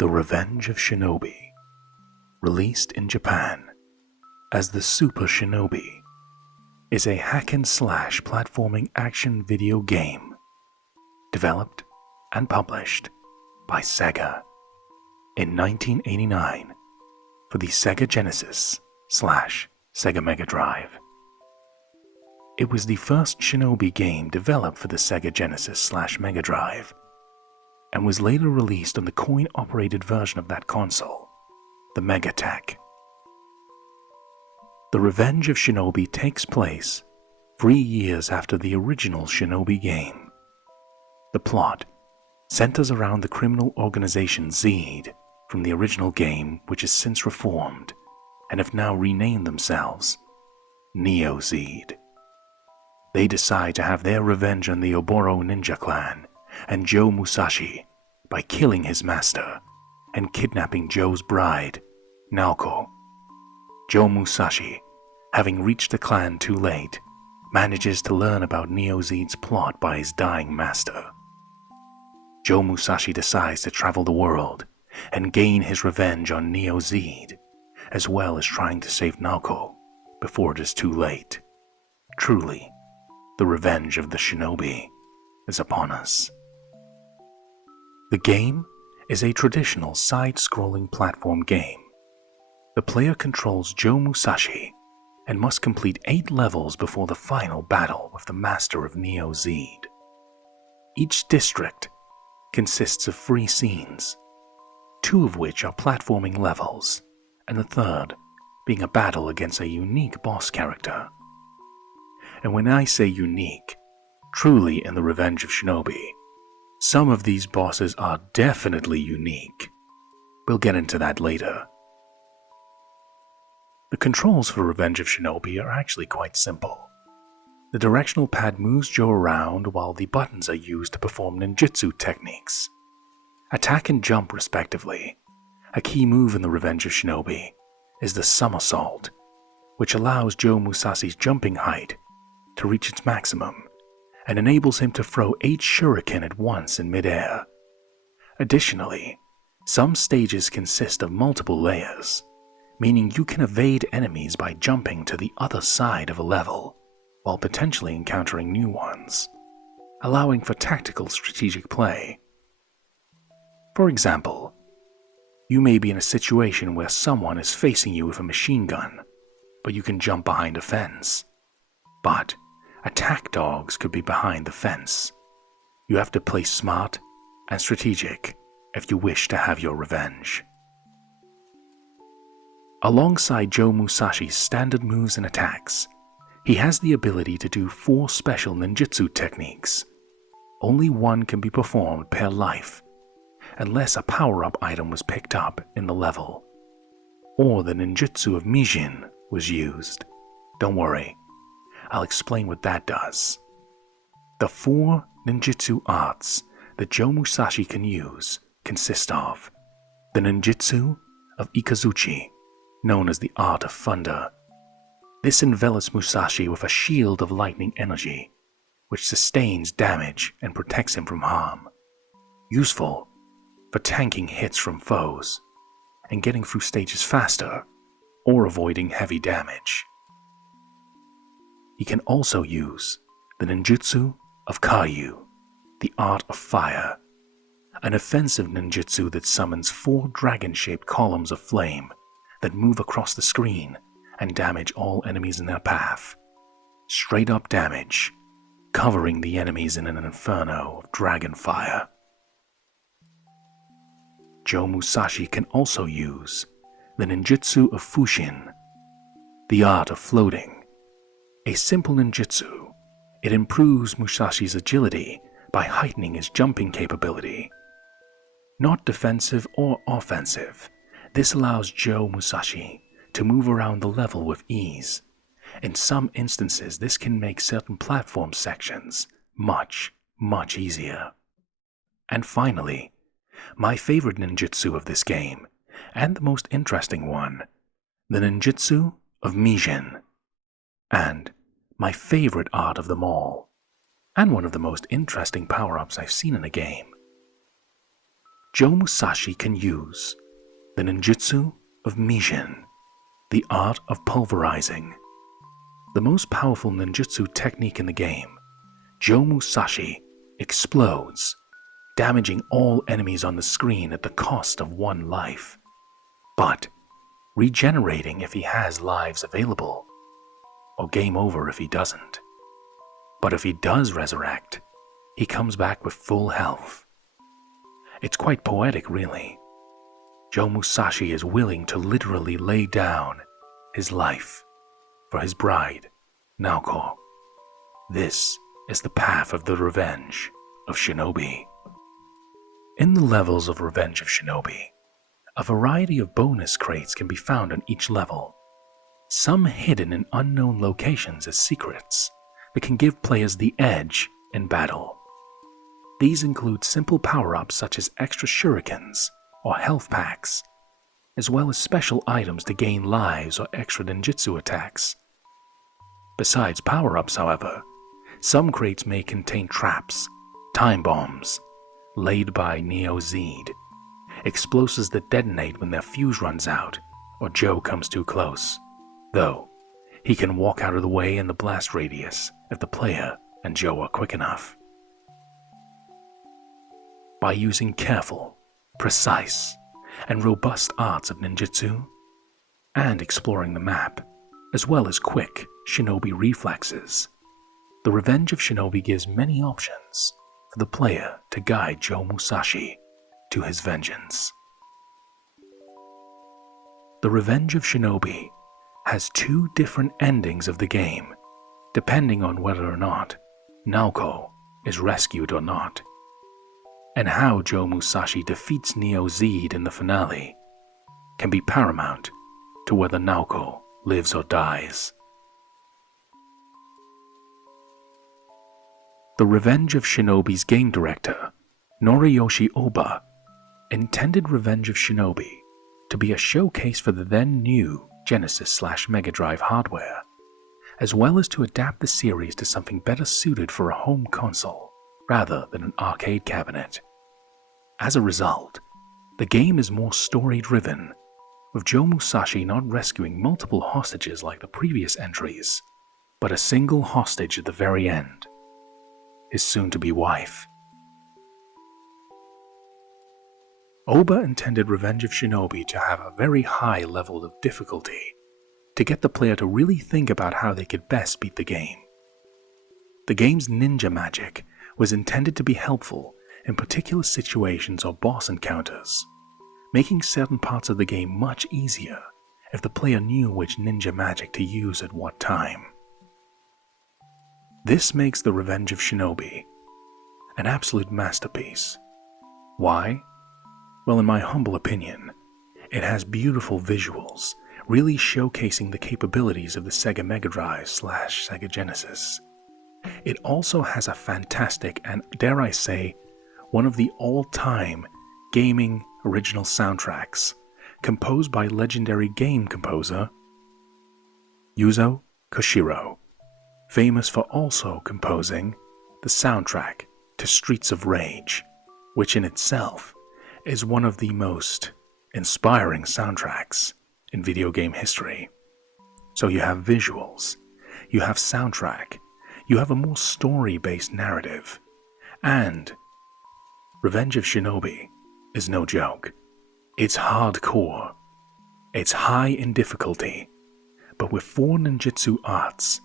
The Revenge of Shinobi, released in Japan as the Super Shinobi, is a hack-and-slash platforming action video game developed and published by SEGA in 1989 for the Sega Genesis/Sega Mega Drive. It was the first Shinobi game developed for the Sega Genesis/Mega Drive and was later released on the coin-operated version of that console, the Megatech. The Revenge of Shinobi takes place 3 years after the original Shinobi game. The plot centers around the criminal organization Zeed from the original game, which has since reformed and have now renamed themselves Neo Zeed. They decide to have their revenge on the Oboro ninja clan and Joe Musashi by killing his master and kidnapping Joe's bride, Naoko. Joe Musashi, having reached the clan too late, manages to learn about Neo Zeed's plot by his dying master. Joe Musashi decides to travel the world and gain his revenge on Neo Zeed, as well as trying to save Naoko before it is too late. Truly, the revenge of the Shinobi is upon us. The game is a traditional side-scrolling platform game. The player controls Joe Musashi and must complete 8 levels before the final battle with the master of Neo Zeed. Each district consists of 3 scenes, 2 of which are platforming levels, and the third being a battle against a unique boss character. And when I say unique, truly in The Revenge of Shinobi, some of these bosses are definitely unique. We'll get into that later. The controls for Revenge of Shinobi are actually quite simple. The directional pad moves Joe around while the buttons are used to perform ninjutsu techniques. Attack and jump respectively. A key move in The Revenge of Shinobi is the somersault, which allows Joe Musashi's jumping height to reach its maximum and enables him to throw 8 shuriken at once in midair. Additionally, some stages consist of multiple layers, meaning you can evade enemies by jumping to the other side of a level, while potentially encountering new ones, allowing for tactical strategic play. For example, you may be in a situation where someone is facing you with a machine gun, but you can jump behind a fence. But attack dogs could be behind the fence. You have to play smart and strategic if you wish to have your revenge. Alongside Joe Musashi's standard moves and attacks, he has the ability to do 4 special ninjutsu techniques. Only one can be performed per life, unless a power-up item was picked up in the level, or the ninjutsu of Mijin was used. Don't worry, I'll explain what that does. The 4 ninjutsu arts that Joe Musashi can use consist of the ninjutsu of Ikazuchi, known as the Art of Thunder. This envelops Musashi with a shield of lightning energy, which sustains damage and protects him from harm. Useful for tanking hits from foes and getting through stages faster or avoiding heavy damage. He can also use the ninjutsu of Kaiju, the Art of Fire, an offensive ninjutsu that summons 4 dragon-shaped columns of flame that move across the screen and damage all enemies in their path. Straight up damage, covering the enemies in an inferno of dragon fire. Joe Musashi can also use the ninjutsu of Fushin, the Art of Floating. A simple ninjutsu, it improves Musashi's agility by heightening his jumping capability. Not defensive or offensive, this allows Joe Musashi to move around the level with ease. In some instances, this can make certain platform sections much easier. And finally, my favorite ninjutsu of this game, and the most interesting one, the ninjutsu of Mijin, and my favorite art of them all, and one of the most interesting power-ups I've seen in a game. Joe Musashi can use the ninjutsu of Mijin, the art of pulverizing. The most powerful ninjutsu technique in the game, Joe Musashi explodes, damaging all enemies on the screen at the cost of one life, but regenerating if he has lives available, or game over if he doesn't. But if he does resurrect, he comes back with full health. It's quite poetic, really. Joe Musashi is willing to literally lay down his life for his bride, Naoko. This is the path of the Revenge of Shinobi. In the levels of Revenge of Shinobi, a variety of bonus crates can be found on each level, some hidden in unknown locations as secrets that can give players the edge in battle. These include simple power-ups such as extra shurikens or health packs, as well as special items to gain lives or extra ninjutsu attacks. Besides power-ups, however, some crates may contain traps, time bombs, laid by Neo Zeed, explosives that detonate when their fuse runs out or Joe comes too close, though he can walk out of the way in the blast radius if the player and Joe are quick enough. By using careful, precise, and robust arts of ninjutsu, and exploring the map, as well as quick shinobi reflexes, the Revenge of Shinobi gives many options for the player to guide Joe Musashi to his vengeance. The Revenge of Shinobi has two different endings of the game, depending on whether or not Naoko is rescued or not, and how Joe Musashi defeats Neo Zeed in the finale can be paramount to whether Naoko lives or dies. The Revenge of Shinobi's game director, Noriyoshi Oba, intended Revenge of Shinobi to be a showcase for the then new Genesis/Mega Drive hardware, as well as to adapt the series to something better suited for a home console rather than an arcade cabinet. As a result, the game is more story-driven, with Joe Musashi not rescuing multiple hostages like the previous entries, but a single hostage at the very end, his soon-to-be wife. Oba intended Revenge of Shinobi to have a very high level of difficulty, to get the player to really think about how they could best beat the game. The game's ninja magic was intended to be helpful in particular situations or boss encounters, making certain parts of the game much easier if the player knew which ninja magic to use at what time. This makes The Revenge of Shinobi an absolute masterpiece. Why? Well, in my humble opinion, it has beautiful visuals, really showcasing the capabilities of the Sega Mega Drive/Sega Genesis. It also has a fantastic and, dare I say, one of the all-time gaming original soundtracks, composed by legendary game composer Yuzo Koshiro, famous for also composing the soundtrack to Streets of Rage, which in itself is one of the most inspiring soundtracks in video game history. So you have visuals, you have soundtrack, you have a more story-based narrative, and Revenge of Shinobi is no joke. It's hardcore. It's high in difficulty, but with 4 ninjutsu arts,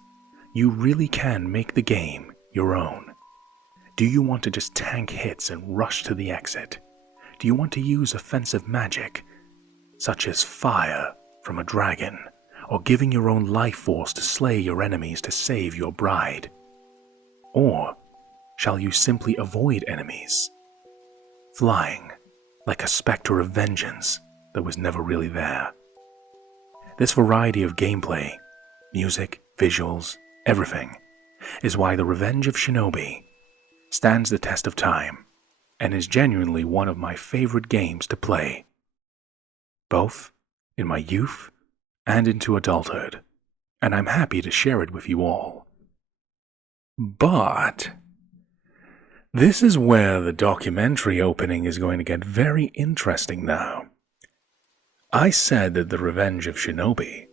you really can make the game your own. Do you want to just tank hits and rush to the exit? Do you want to use offensive magic, such as fire from a dragon, or giving your own life force to slay your enemies to save your bride? Or shall you simply avoid enemies, flying like a specter of vengeance that was never really there? This variety of gameplay, music, visuals, everything, is why The Revenge of Shinobi stands the test of time and is genuinely one of my favorite games to play, both in my youth and into adulthood, and I'm happy to share it with you all. But This is where the documentary opening is going to get very interesting now. I said that The Revenge of Shinobi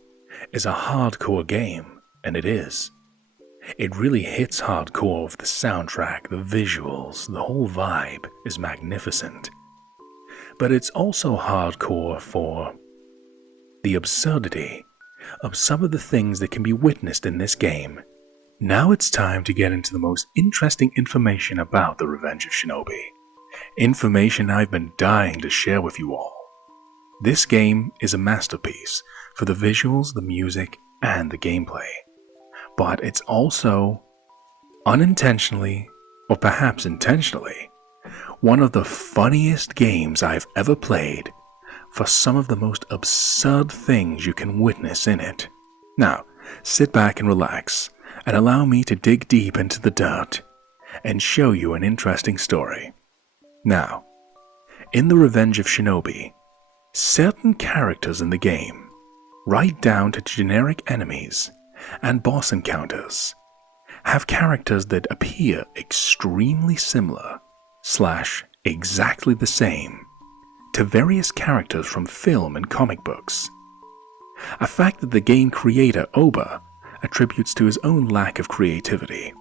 is a hardcore game, and it is. It really hits hardcore with the soundtrack, the visuals, the whole vibe is magnificent. But it's also hardcore for the absurdity of some of the things that can be witnessed in this game. Now it's time to get into the most interesting information about The Revenge of Shinobi. Information I've been dying to share with you all. This game is a masterpiece for the visuals, the music, and the gameplay. But it's also, unintentionally, or perhaps intentionally, one of the funniest games I've ever played for some of the most absurd things you can witness in it. Now, sit back and relax, and allow me to dig deep into the dirt and show you an interesting story. Now, in The Revenge of Shinobi, certain characters in the game, right down to generic enemies and boss encounters, have characters that appear extremely similar / exactly the same to various characters from film and comic books. A fact that the game creator Oba attributes to his own lack of creativity.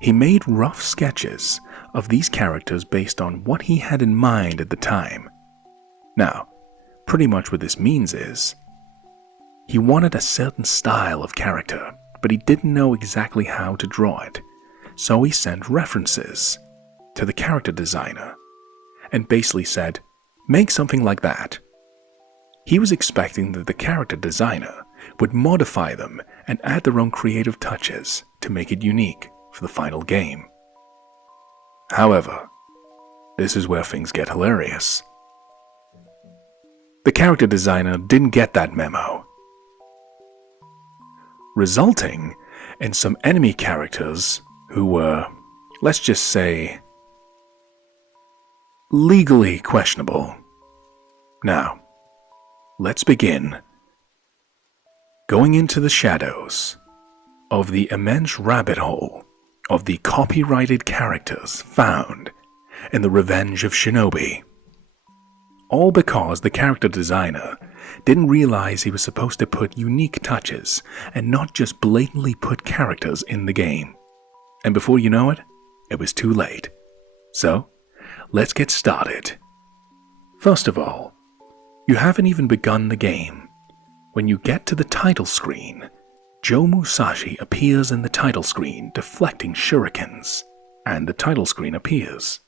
He made rough sketches of these characters based on what he had in mind at the time. Now, pretty much what this means is, he wanted a certain style of character, but he didn't know exactly how to draw it, so he sent references to the character designer and basically said, make something like that. He was expecting that the character designer would modify them and add their own creative touches to make it unique for the final game. However, this is where things get hilarious. The character designer didn't get that memo, resulting in some enemy characters who were, let's just say, legally questionable. Now, let's begin. Going into the shadows of the immense rabbit hole of the copyrighted characters found in The Revenge of Shinobi. All because the character designer didn't realize he was supposed to put unique touches and not just blatantly put characters in the game. And before you know it, it was too late. So, let's get started. First of all, you haven't even begun the game. When you get to the title screen, Joe Musashi appears in the title screen deflecting shurikens, and the title screen appears.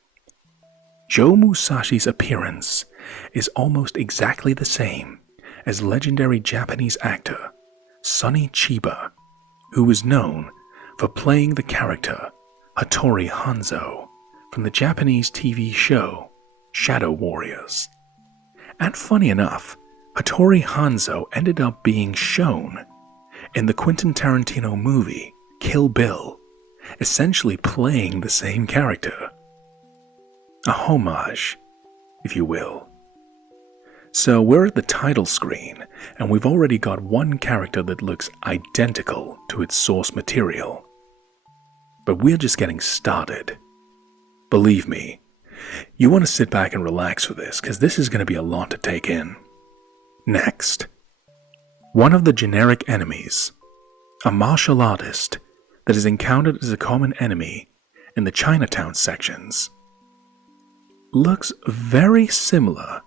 Joe Musashi's appearance is almost exactly the same as legendary Japanese actor Sonny Chiba, who is known for playing the character Hattori Hanzo from the Japanese TV show Shadow Warriors. And funny enough, Hattori Hanzo ended up being shown in the Quentin Tarantino movie Kill Bill, essentially playing the same character. A homage, if you will. So we're at the title screen, and we've already got one character that looks identical to its source material. But we're just getting started. Believe me, you want to sit back and relax for this, because this is going to be a lot to take in. Next, one of the generic enemies, a martial artist that is encountered as a common enemy in the Chinatown sections, looks very similar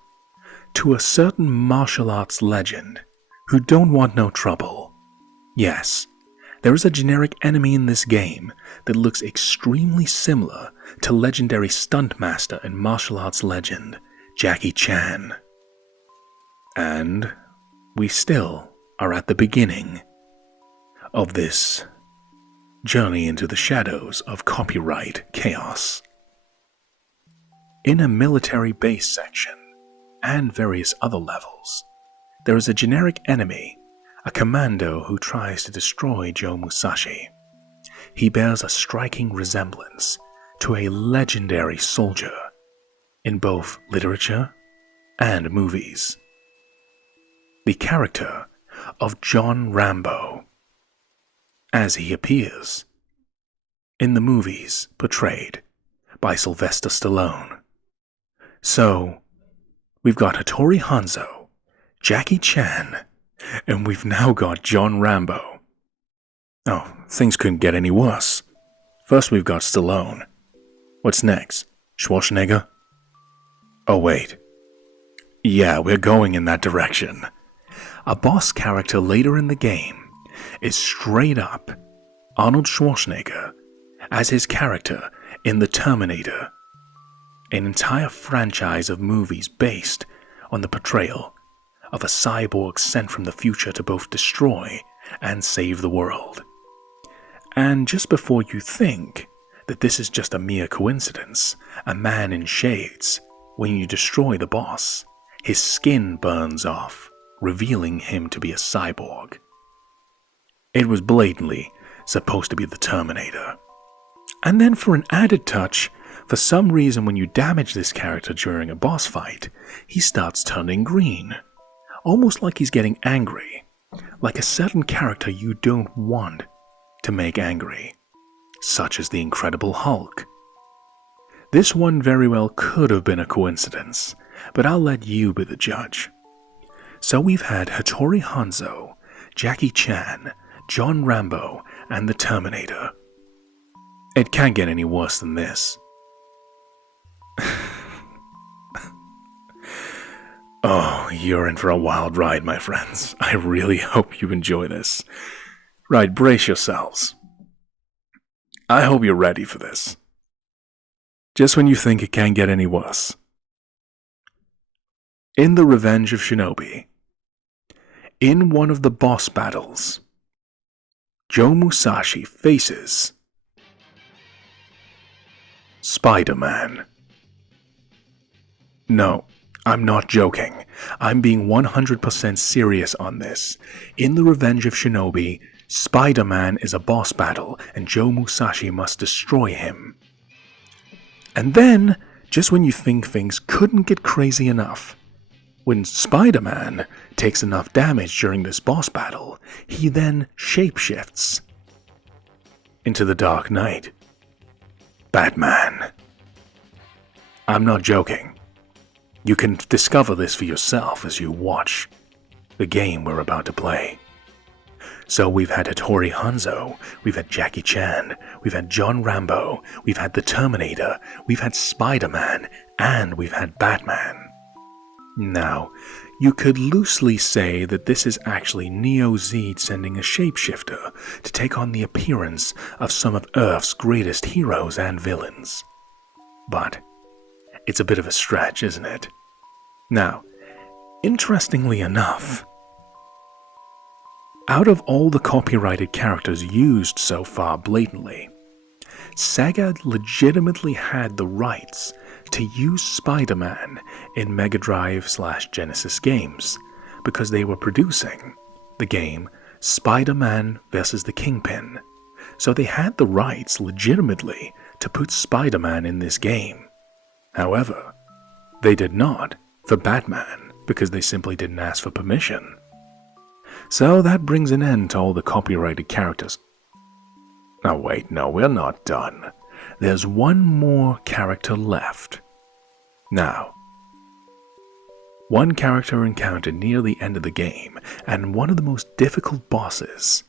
to a certain martial arts legend who don't want no trouble. Yes, there is a generic enemy in this game that looks extremely similar to legendary stuntmaster and martial arts legend Jackie Chan. And we still are at the beginning of this journey into the shadows of copyright chaos. In a military base section, and various other levels, there is a generic enemy, a commando who tries to destroy Joe Musashi. He bears a striking resemblance to a legendary soldier in both literature and movies. The character of John Rambo, as he appears in the movies portrayed by Sylvester Stallone. So, we've got Hattori Hanzo, Jackie Chan, and we've now got John Rambo. Oh, things couldn't get any worse. First we've got Stallone. What's next? Schwarzenegger? Oh wait. Yeah, we're going in that direction. A boss character later in the game is straight up Arnold Schwarzenegger as his character in The Terminator, an entire franchise of movies based on the portrayal of a cyborg sent from the future to both destroy and save the world. And just before you think that this is just a mere coincidence, a man in shades, when you destroy the boss, his skin burns off, revealing him to be a cyborg. It was blatantly supposed to be the Terminator. And then for an added touch, for some reason when you damage this character during a boss fight, he starts turning green. Almost like he's getting angry. Like a certain character you don't want to make angry. Such as the Incredible Hulk. This one very well could have been a coincidence, but I'll let you be the judge. So we've had Hattori Hanzo, Jackie Chan, John Rambo, and the Terminator. It can't get any worse than this. Oh, you're in for a wild ride, my friends. I really hope you enjoy this. Right, brace yourselves. I hope you're ready for this. Just when you think it can't get any worse. In The Revenge of Shinobi, in one of the boss battles, Joe Musashi faces Spider-Man. No, I'm not joking. I'm being 100% serious on this. In The Revenge of Shinobi, Spider-Man is a boss battle and Joe Musashi must destroy him. And then, just when you think things couldn't get crazy enough, when Spider-Man takes enough damage during this boss battle, he then shapeshifts into the Dark Knight. Batman. I'm not joking. You can discover this for yourself as you watch the game we're about to play. So we've had Hattori Hanzo, we've had Jackie Chan, we've had John Rambo, we've had the Terminator, we've had Spider-Man, and we've had Batman. Now, you could loosely say that this is actually Neo Zeed sending a shapeshifter to take on the appearance of some of Earth's greatest heroes and villains. But it's a bit of a stretch, isn't it? Now, interestingly enough, out of all the copyrighted characters used so far blatantly, SEGA legitimately had the rights to use Spider-Man in Mega Drive/Genesis games because they were producing the game Spider-Man vs. the Kingpin. So they had the rights legitimately to put Spider-Man in this game. However, they did not for Batman because they simply didn't ask for permission. So that brings an end to all the copyrighted characters. Now wait, no, we're not done. There's one more character left. Now, one character encountered near the end of the game, and one of the most difficult bosses.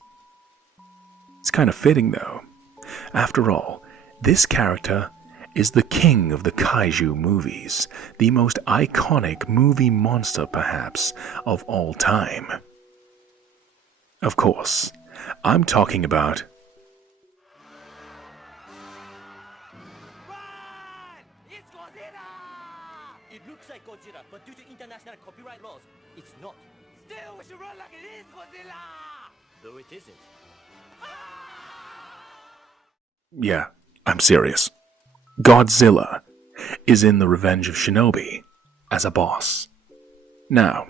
It's kind of fitting though. After all, this character is the king of the Kaiju movies, the most iconic movie monster perhaps of all time. Of course, I'm talking about Godzilla, but due to international copyright laws, it's not. Still, we should run like it is Godzilla! Though it isn't. Yeah, I'm serious. Godzilla is in The Revenge of Shinobi as a boss. Now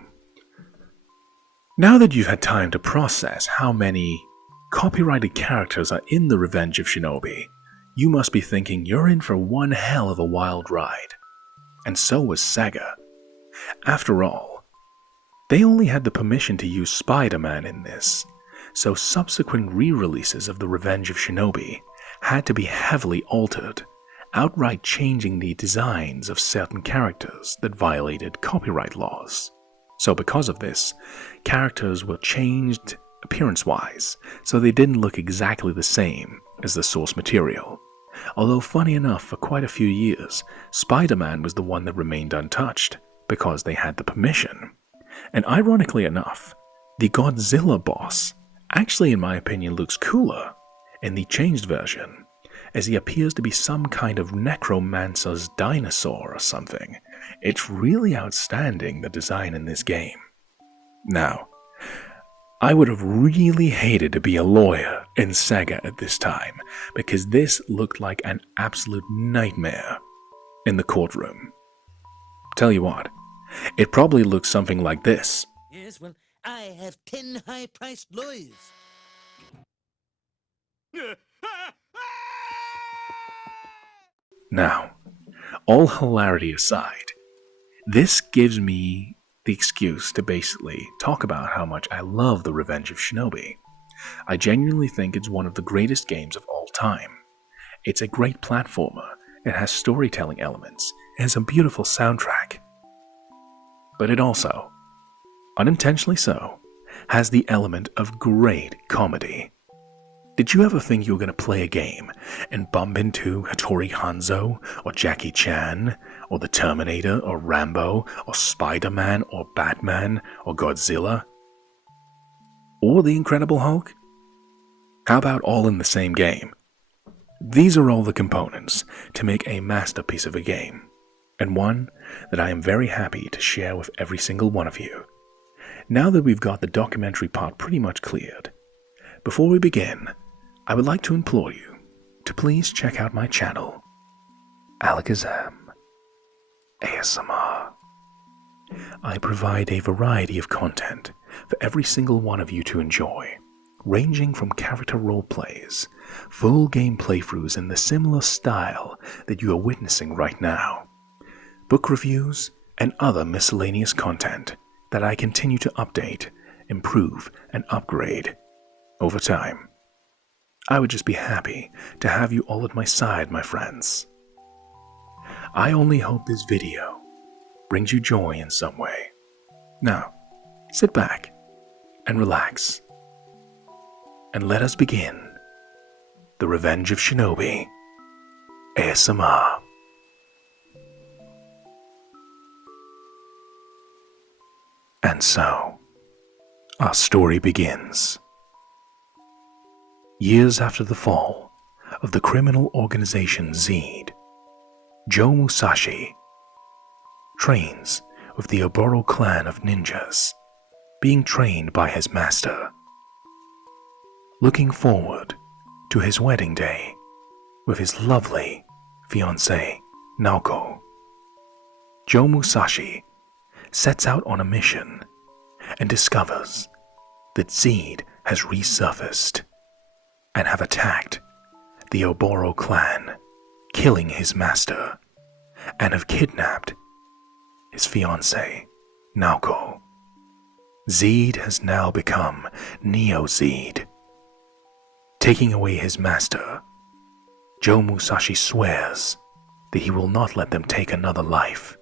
that you've had time to process how many copyrighted characters are in The Revenge of Shinobi, you must be thinking you're in for one hell of a wild ride. And so was SEGA. After all, they only had the permission to use Spider-Man in this, so subsequent re-releases of The Revenge of Shinobi had to be heavily altered outright changing the designs of certain characters that violated copyright laws. So because of this, characters were changed appearance-wise, so they didn't look exactly the same as the source material. Although funny enough, for quite a few years, Spider-Man was the one that remained untouched, because they had the permission. And ironically enough, the Godzilla boss actually, in my opinion, looks cooler in the changed version, as he appears to be some kind of necromancer's dinosaur or something. It's really outstanding, the design in this game. Now, I would have really hated to be a lawyer in SEGA at this time, because this looked like an absolute nightmare in the courtroom. Tell you what, it probably looks something like this. Yes, well, I have 10 high-priced lawyers. Now, all hilarity aside, this gives me the excuse to basically talk about how much I love The Revenge of Shinobi. I genuinely think it's one of the greatest games of all time. It's a great platformer, it has storytelling elements, it has a beautiful soundtrack. But it also, unintentionally so, has the element of great comedy. Did you ever think you were going to play a game and bump into Hattori Hanzo, or Jackie Chan, or the Terminator, or Rambo, or Spider-Man, or Batman, or Godzilla? Or the Incredible Hulk? How about all in the same game? These are all the components to make a masterpiece of a game, and one that I am very happy to share with every single one of you. Now that we've got the documentary part pretty much cleared, before we begin, I would like to implore you to please check out my channel, Alakazam ASMR. I provide a variety of content for every single one of you to enjoy, ranging from character roleplays, full game playthroughs in the similar style that you are witnessing right now, book reviews, and other miscellaneous content that I continue to update, improve, and upgrade over time. I would just be happy to have you all at my side, my friends. I only hope this video brings you joy in some way. Now, sit back and relax, and let us begin The Revenge of Shinobi ASMR. And so, our story begins. Years after the fall of the criminal organization Zeed, Joe Musashi trains with the Oboro clan of ninjas, being trained by his master. Looking forward to his wedding day with his lovely fiancée, Naoko, Joe Musashi sets out on a mission and discovers that Zeed has resurfaced and have attacked the Oboro clan, killing his master, and have kidnapped his fiancée, Naoko. Zeed has now become Neo-Zeed. Taking away his master, Joe Musashi swears that he will not let them take another life,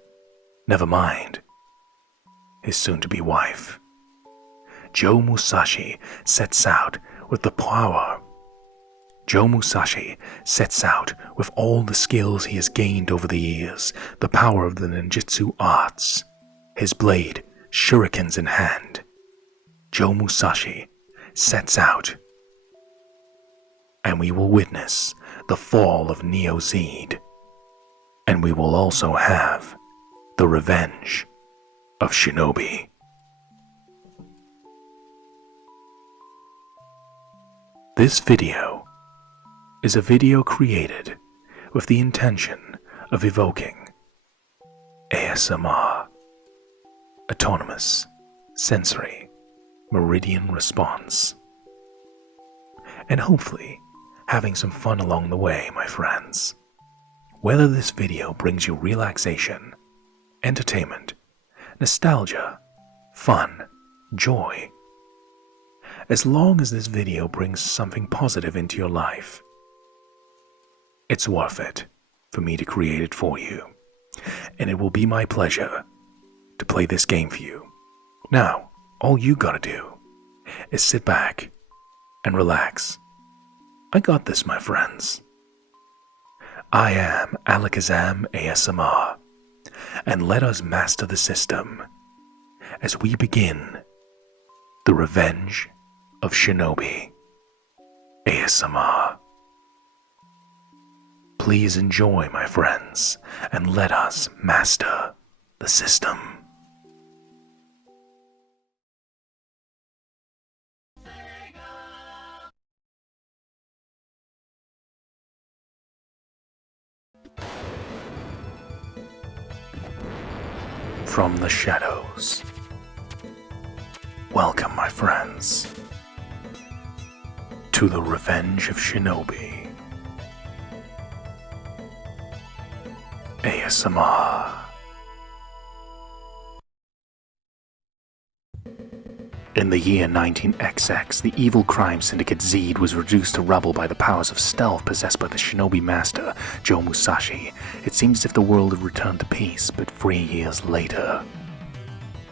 never mind his soon-to-be wife. Joe Musashi sets out with the power. Joe Musashi sets out with all the skills he has gained over the years, the power of the ninjutsu arts, his blade, shurikens in hand. Joe Musashi sets out, and we will witness the fall of Neo-Zeed, and we will also have the revenge of Shinobi. This video is a video created with the intention of evoking ASMR, autonomous sensory meridian response, and hopefully having some fun along the way, my friends. Whether this video brings you relaxation, entertainment, nostalgia, fun, joy, as long as this video brings something positive into your life, it's worth it for me to create it for you, and it will be my pleasure to play this game for you. Now, all you gotta do is sit back and relax. I got this, my friends. I am Alakazam ASMR, and let us master the system as we begin the Revenge of Shinobi ASMR. Please enjoy, my friends, and let us master the system. From the shadows. Welcome, my friends, to the Revenge of Shinobi ASMR. In the year 19XX, the evil crime syndicate Zeed was reduced to rubble by the powers of stealth possessed by the shinobi master, Joe Musashi. It seemed as if the world had returned to peace, but 3 years later,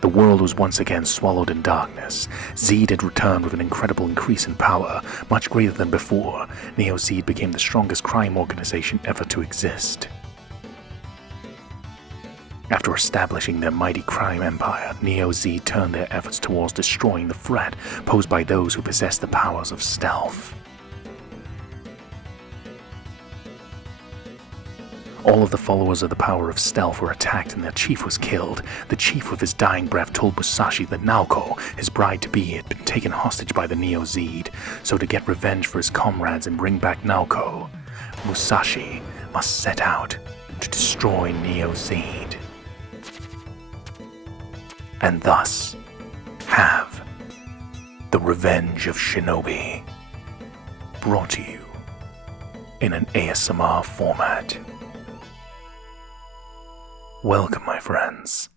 the world was once again swallowed in darkness. Zeed had returned with an incredible increase in power, much greater than before. Neo Zeed became the strongest crime organization ever to exist. After establishing their mighty crime empire, Neo Zeed turned their efforts towards destroying the threat posed by those who possess the powers of stealth. All of the followers of the power of stealth were attacked and their chief was killed. The chief with his dying breath told Musashi that Naoko, his bride-to-be, had been taken hostage by the Neo Zeed, so to get revenge for his comrades and bring back Naoko, Musashi must set out to destroy Neo Zeed, and thus have the Revenge of Shinobi brought to you in an ASMR format. Welcome, my friends,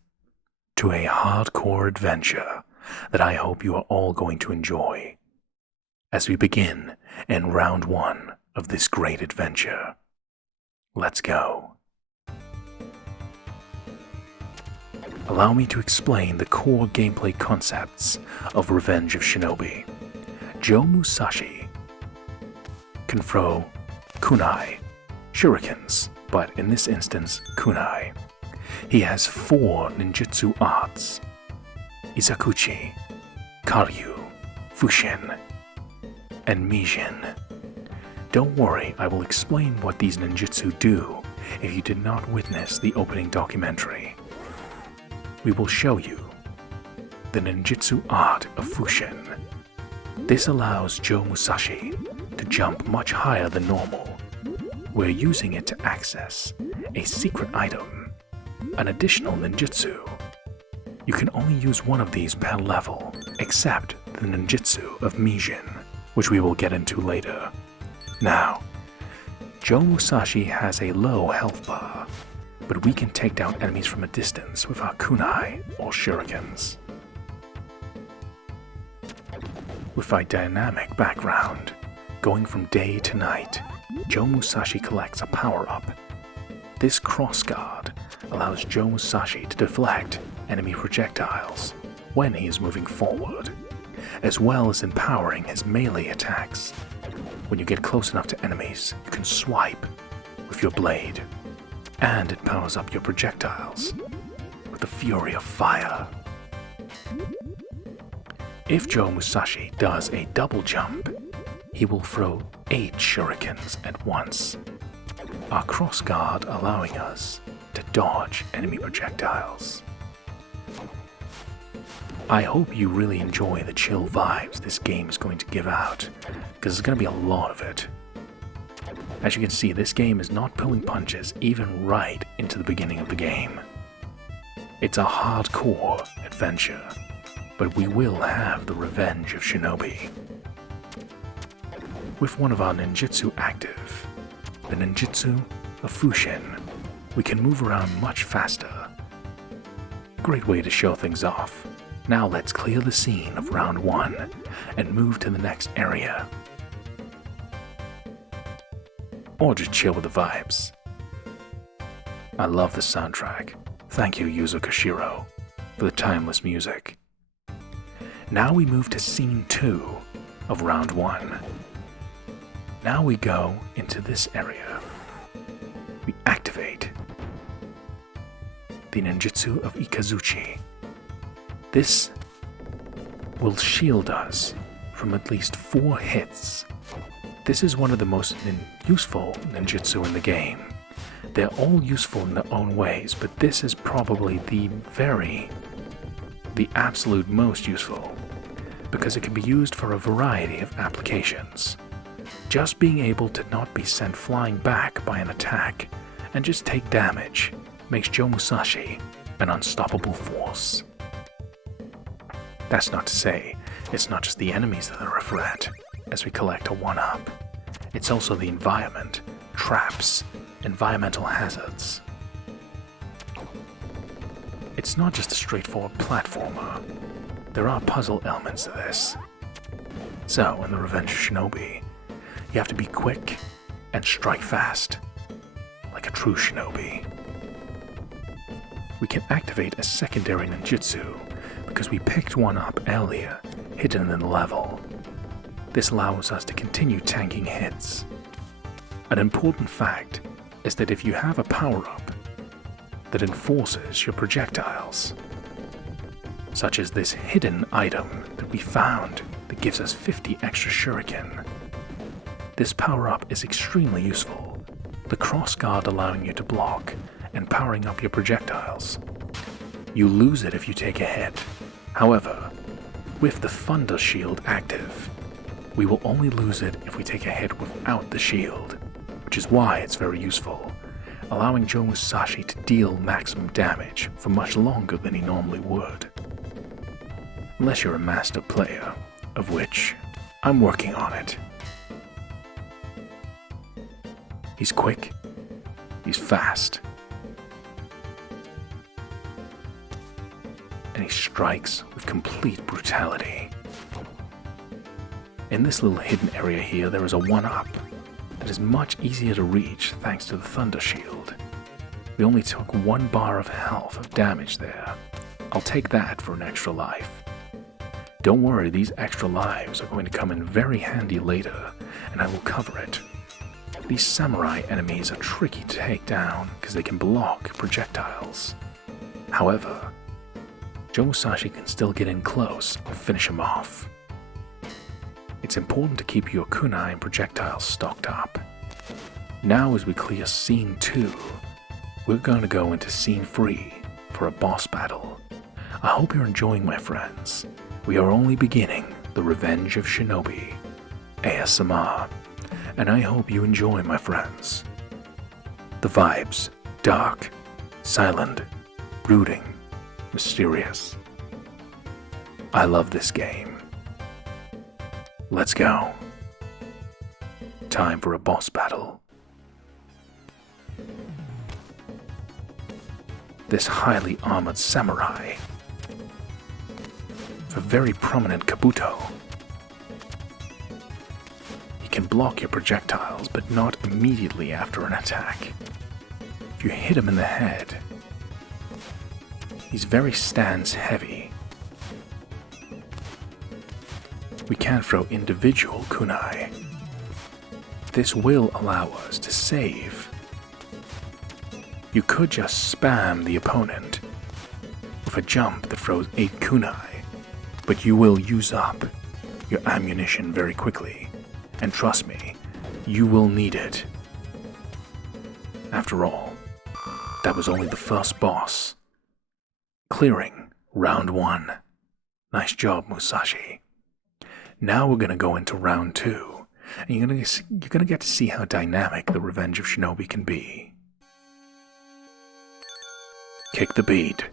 to a hardcore adventure that I hope you are all going to enjoy as we begin in round 1 of this great adventure. Let's go. Allow me to explain the core gameplay concepts of Revenge of Shinobi. Joe Musashi can throw kunai, shurikens, but in this instance, kunai. He has 4 ninjutsu arts: Izakuchi, Karyu, Fushin, and Mijin. Don't worry, I will explain what these ninjutsu do if you did not witness the opening documentary. We will show you the ninjutsu art of Fushin. This allows Joe Musashi to jump much higher than normal. We're using it to access a secret item, an additional ninjutsu. You can only use one of these per level, except the ninjutsu of Mijin, which we will get into later. Now, Joe Musashi has a low health bar, but we can take down enemies from a distance with our kunai or shurikens. With a dynamic background, going from day to night, Joe Musashi collects a power-up. This crossguard allows Joe Musashi to deflect enemy projectiles when he is moving forward, as well as empowering his melee attacks. When you get close enough to enemies, you can swipe with your blade, and it powers up your projectiles with the fury of fire. If Joe Musashi does a double jump, he will throw 8 shurikens at once, our crossguard allowing us to dodge enemy projectiles. I hope you really enjoy the chill vibes this game is going to give out, because there's going to be a lot of it. As you can see, this game is not pulling punches even right into the beginning of the game. It's a hardcore adventure, but we will have the Revenge of Shinobi. With one of our ninjutsu active, the ninjutsu of Fushin, we can move around much faster. Great way to show things off. Now let's clear the scene of round 1 and move to the next area. Or just chill with the vibes. I love the soundtrack. Thank you, Yuzo Koshiro, for the timeless music. Now we move to Scene 2 of Round 1. Now we go into this area. We activate the ninjutsu of Ikazuchi. This will shield us from at least 4 hits. This is one of the most useful ninjutsu in the game. They're all useful in their own ways, but this is probably the absolute most useful, because it can be used for a variety of applications. Just being able to not be sent flying back by an attack and just take damage makes Joe Musashi an unstoppable force. That's not to say it's not just the enemies that are a threat as we collect a 1-up. It's also the environment, traps, environmental hazards. It's not just a straightforward platformer. There are puzzle elements to this. So, in The Revenge of Shinobi, you have to be quick and strike fast, like a true shinobi. We can activate a secondary ninjutsu because we picked one up earlier, hidden in the level. This allows us to continue tanking hits. An important fact is that if you have a power-up that enforces your projectiles, such as this hidden item that we found that gives us 50 extra shuriken, this power-up is extremely useful, the cross-guard allowing you to block and powering up your projectiles. You lose it if you take a hit. However, with the Thunder Shield active, we will only lose it if we take a hit without the shield, which is why it's very useful, allowing Joe Musashi to deal maximum damage for much longer than he normally would. Unless you're a master player, of which I'm working on it. He's quick, he's fast, and he strikes with complete brutality. In this little hidden area here, there is a 1-up that is much easier to reach thanks to the Thunder Shield. We only took 1 bar of health of damage there. I'll take that for an extra life. Don't worry, these extra lives are going to come in very handy later, and I will cover it. These samurai enemies are tricky to take down because they can block projectiles. However, Joe Musashi can still get in close and finish him off. It's important to keep your kunai and projectiles stocked up. Now as we clear Scene 2, we're going to go into Scene 3 for a boss battle. I hope you're enjoying, my friends. We are only beginning The Revenge of Shinobi ASMR, and I hope you enjoy, my friends. The vibes: dark, silent, brooding, mysterious. I love this game. Let's go. Time for a boss battle. This highly armored samurai, a very prominent Kabuto. He can block your projectiles, but not immediately after an attack. If you hit him in the head, he's very stance heavy. We can throw individual kunai. This will allow us to save. You could just spam the opponent with a jump that throws 8 kunai, but you will use up your ammunition very quickly, and trust me, you will need it. After all, that was only the first boss. Clearing round 1. Nice job, Musashi. Now we're gonna go into round 2, and you're gonna get to see how dynamic The Revenge of Shinobi can be. Kick the beat.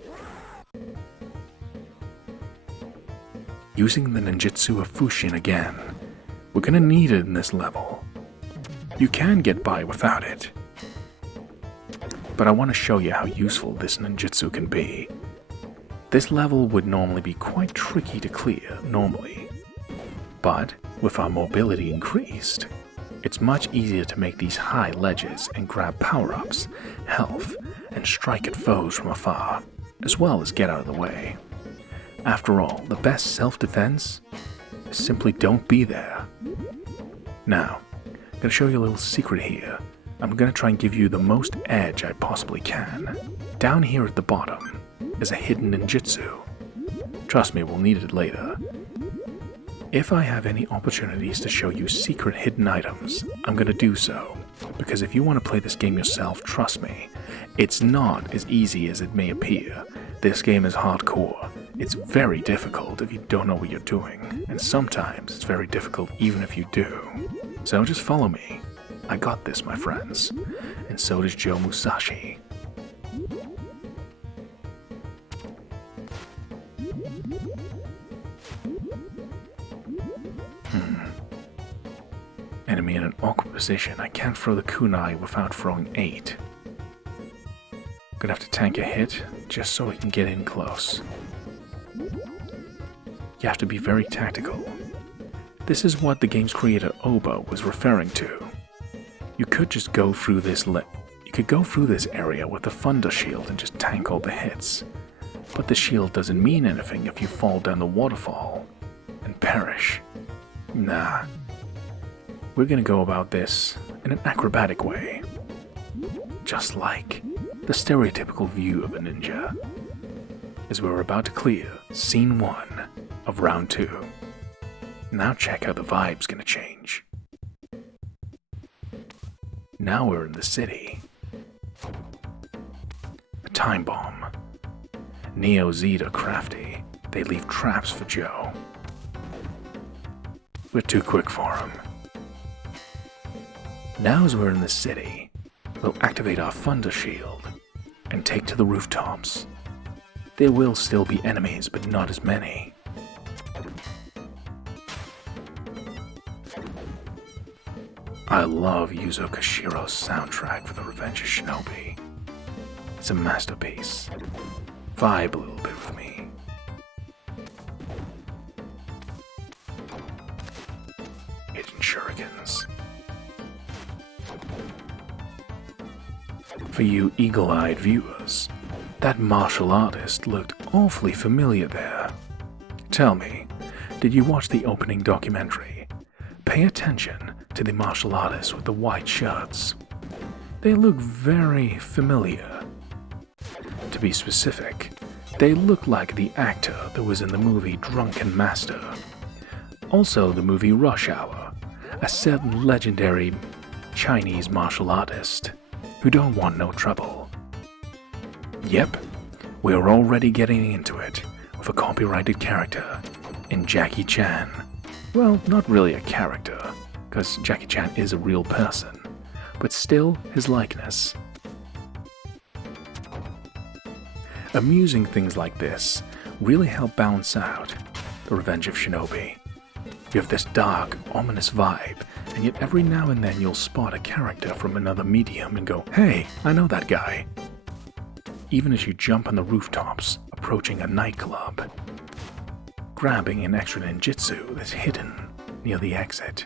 Using the ninjutsu of Fushin again, we're gonna need it in this level. You can get by without it, but I want to show you how useful this ninjutsu can be. This level would normally be quite tricky to clear normally, but with our mobility increased, it's much easier to make these high ledges and grab power-ups, health, and strike at foes from afar, as well as get out of the way. After all, the best self-defense is simply don't be there. Now, I'm going to show you a little secret here. I'm going to try and give you the most edge I possibly can. Down here at the bottom is a hidden ninjutsu. Trust me, we'll need it later. If I have any opportunities to show you secret hidden items, I'm going to do so. Because if you want to play this game yourself, trust me, it's not as easy as it may appear. This game is hardcore. It's very difficult if you don't know what you're doing, and sometimes it's very difficult even if you do. So just follow me. I got this, my friends. And so does Joe Musashi. Enemy in an awkward position. I can't throw the kunai without throwing 8. Gonna have to tank a hit just so he can get in close. You have to be very tactical. This is what the game's creator Oba was referring to. You could just go through this area with the thunder shield and just tank all the hits. But the shield doesn't mean anything if you fall down the waterfall and perish. Nah. We're gonna go about this in an acrobatic way. Just like the stereotypical view of a ninja. As we're about to clear Scene 1 of Round 2. Now check how the vibe's gonna change. Now we're in the city. A time bomb. Neo Zeed are crafty. They leave traps for Joe. We're too quick for him. Now as we're in the city, we'll activate our thunder shield and take to the rooftops. There will still be enemies, but not as many. I love Yuzo Koshiro's soundtrack for The Revenge of Shinobi. It's a masterpiece. Vibe a little bit with me. Hidden shurikens. For you eagle-eyed viewers, that martial artist looked awfully familiar there. Tell me, did you watch the opening documentary? Pay attention to the martial artists with the white shirts. They look very familiar. To be specific, they look like the actor that was in the movie Drunken Master. Also the movie Rush Hour, a certain legendary Chinese martial artist who don't want no trouble. Yep, we're already getting into it with a copyrighted character in Jackie Chan. Well, not really a character, because Jackie Chan is a real person, but still his likeness. Amusing things like this really help balance out The Revenge of Shinobi. You have this dark, ominous vibe, and yet every now and then you'll spot a character from another medium and go, hey, I know that guy. Even as you jump on the rooftops, approaching a nightclub, grabbing an extra ninjutsu that's hidden near the exit.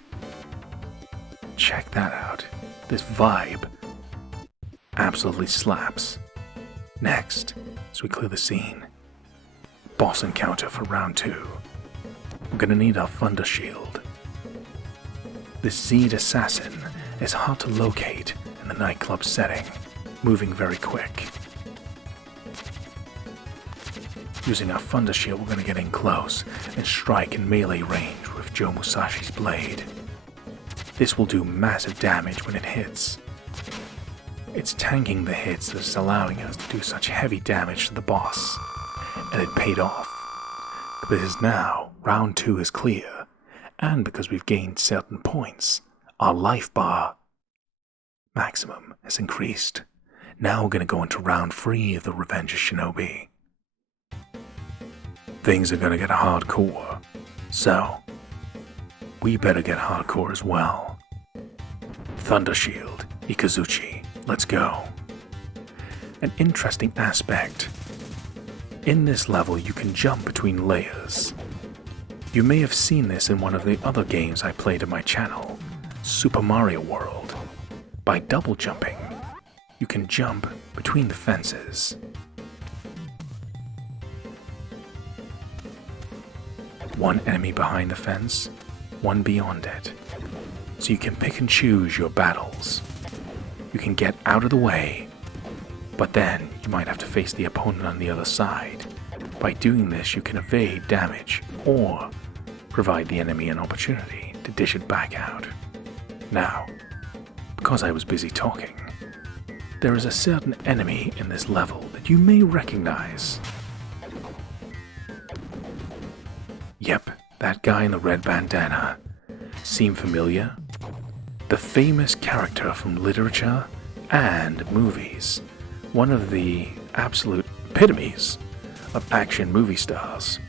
Check that out. This vibe absolutely slaps. Next, as we clear the scene, boss encounter for round 2. We're gonna need our thunder shield. This Zeed assassin is hard to locate in the nightclub setting, moving very quick. Using our thunder shield, we're gonna get in close and strike in melee range with Joe Musashi's blade. This will do massive damage when it hits. It's tanking the hits that is allowing us to do such heavy damage to the boss, and it paid off. Because now, round 2 is clear, and because we've gained certain points, our life bar maximum has increased. Now we're going to go into round 3 of The Revenge of Shinobi. Things are going to get hardcore, so we better get hardcore as well. Thunder Shield, Ikazuchi, let's go. An interesting aspect. In this level you can jump between layers. You may have seen this in one of the other games I played on my channel, Super Mario World. By double jumping, you can jump between the fences. One enemy behind the fence, one beyond it. So you can pick and choose your battles. You can get out of the way, but then you might have to face the opponent on the other side. By doing this, you can evade damage, or provide the enemy an opportunity to dish it back out. Now, because I was busy talking, there is a certain enemy in this level that you may recognize. Yep, that guy in the red bandana. Seem familiar? The famous character from literature and movies. One of the absolute epitomes of action movie stars.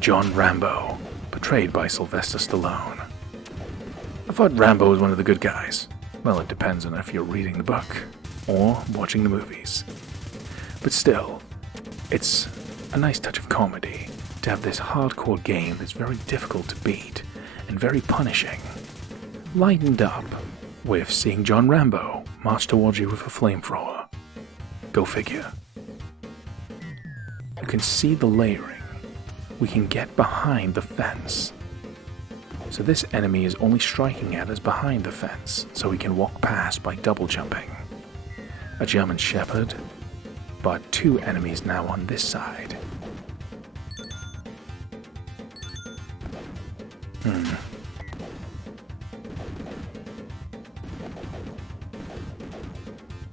John Rambo, portrayed by Sylvester Stallone. I thought Rambo was one of the good guys. Well, it depends on if you're reading the book or watching the movies. But still, it's a nice touch of comedy to have this hardcore game that's very difficult to beat and very punishing, lightened up with seeing John Rambo march towards you with a flamethrower. Go figure. You can see the layering. We can get behind the fence. So this enemy is only striking at us behind the fence, so we can walk past by double jumping. A German Shepherd, but two enemies now on this side.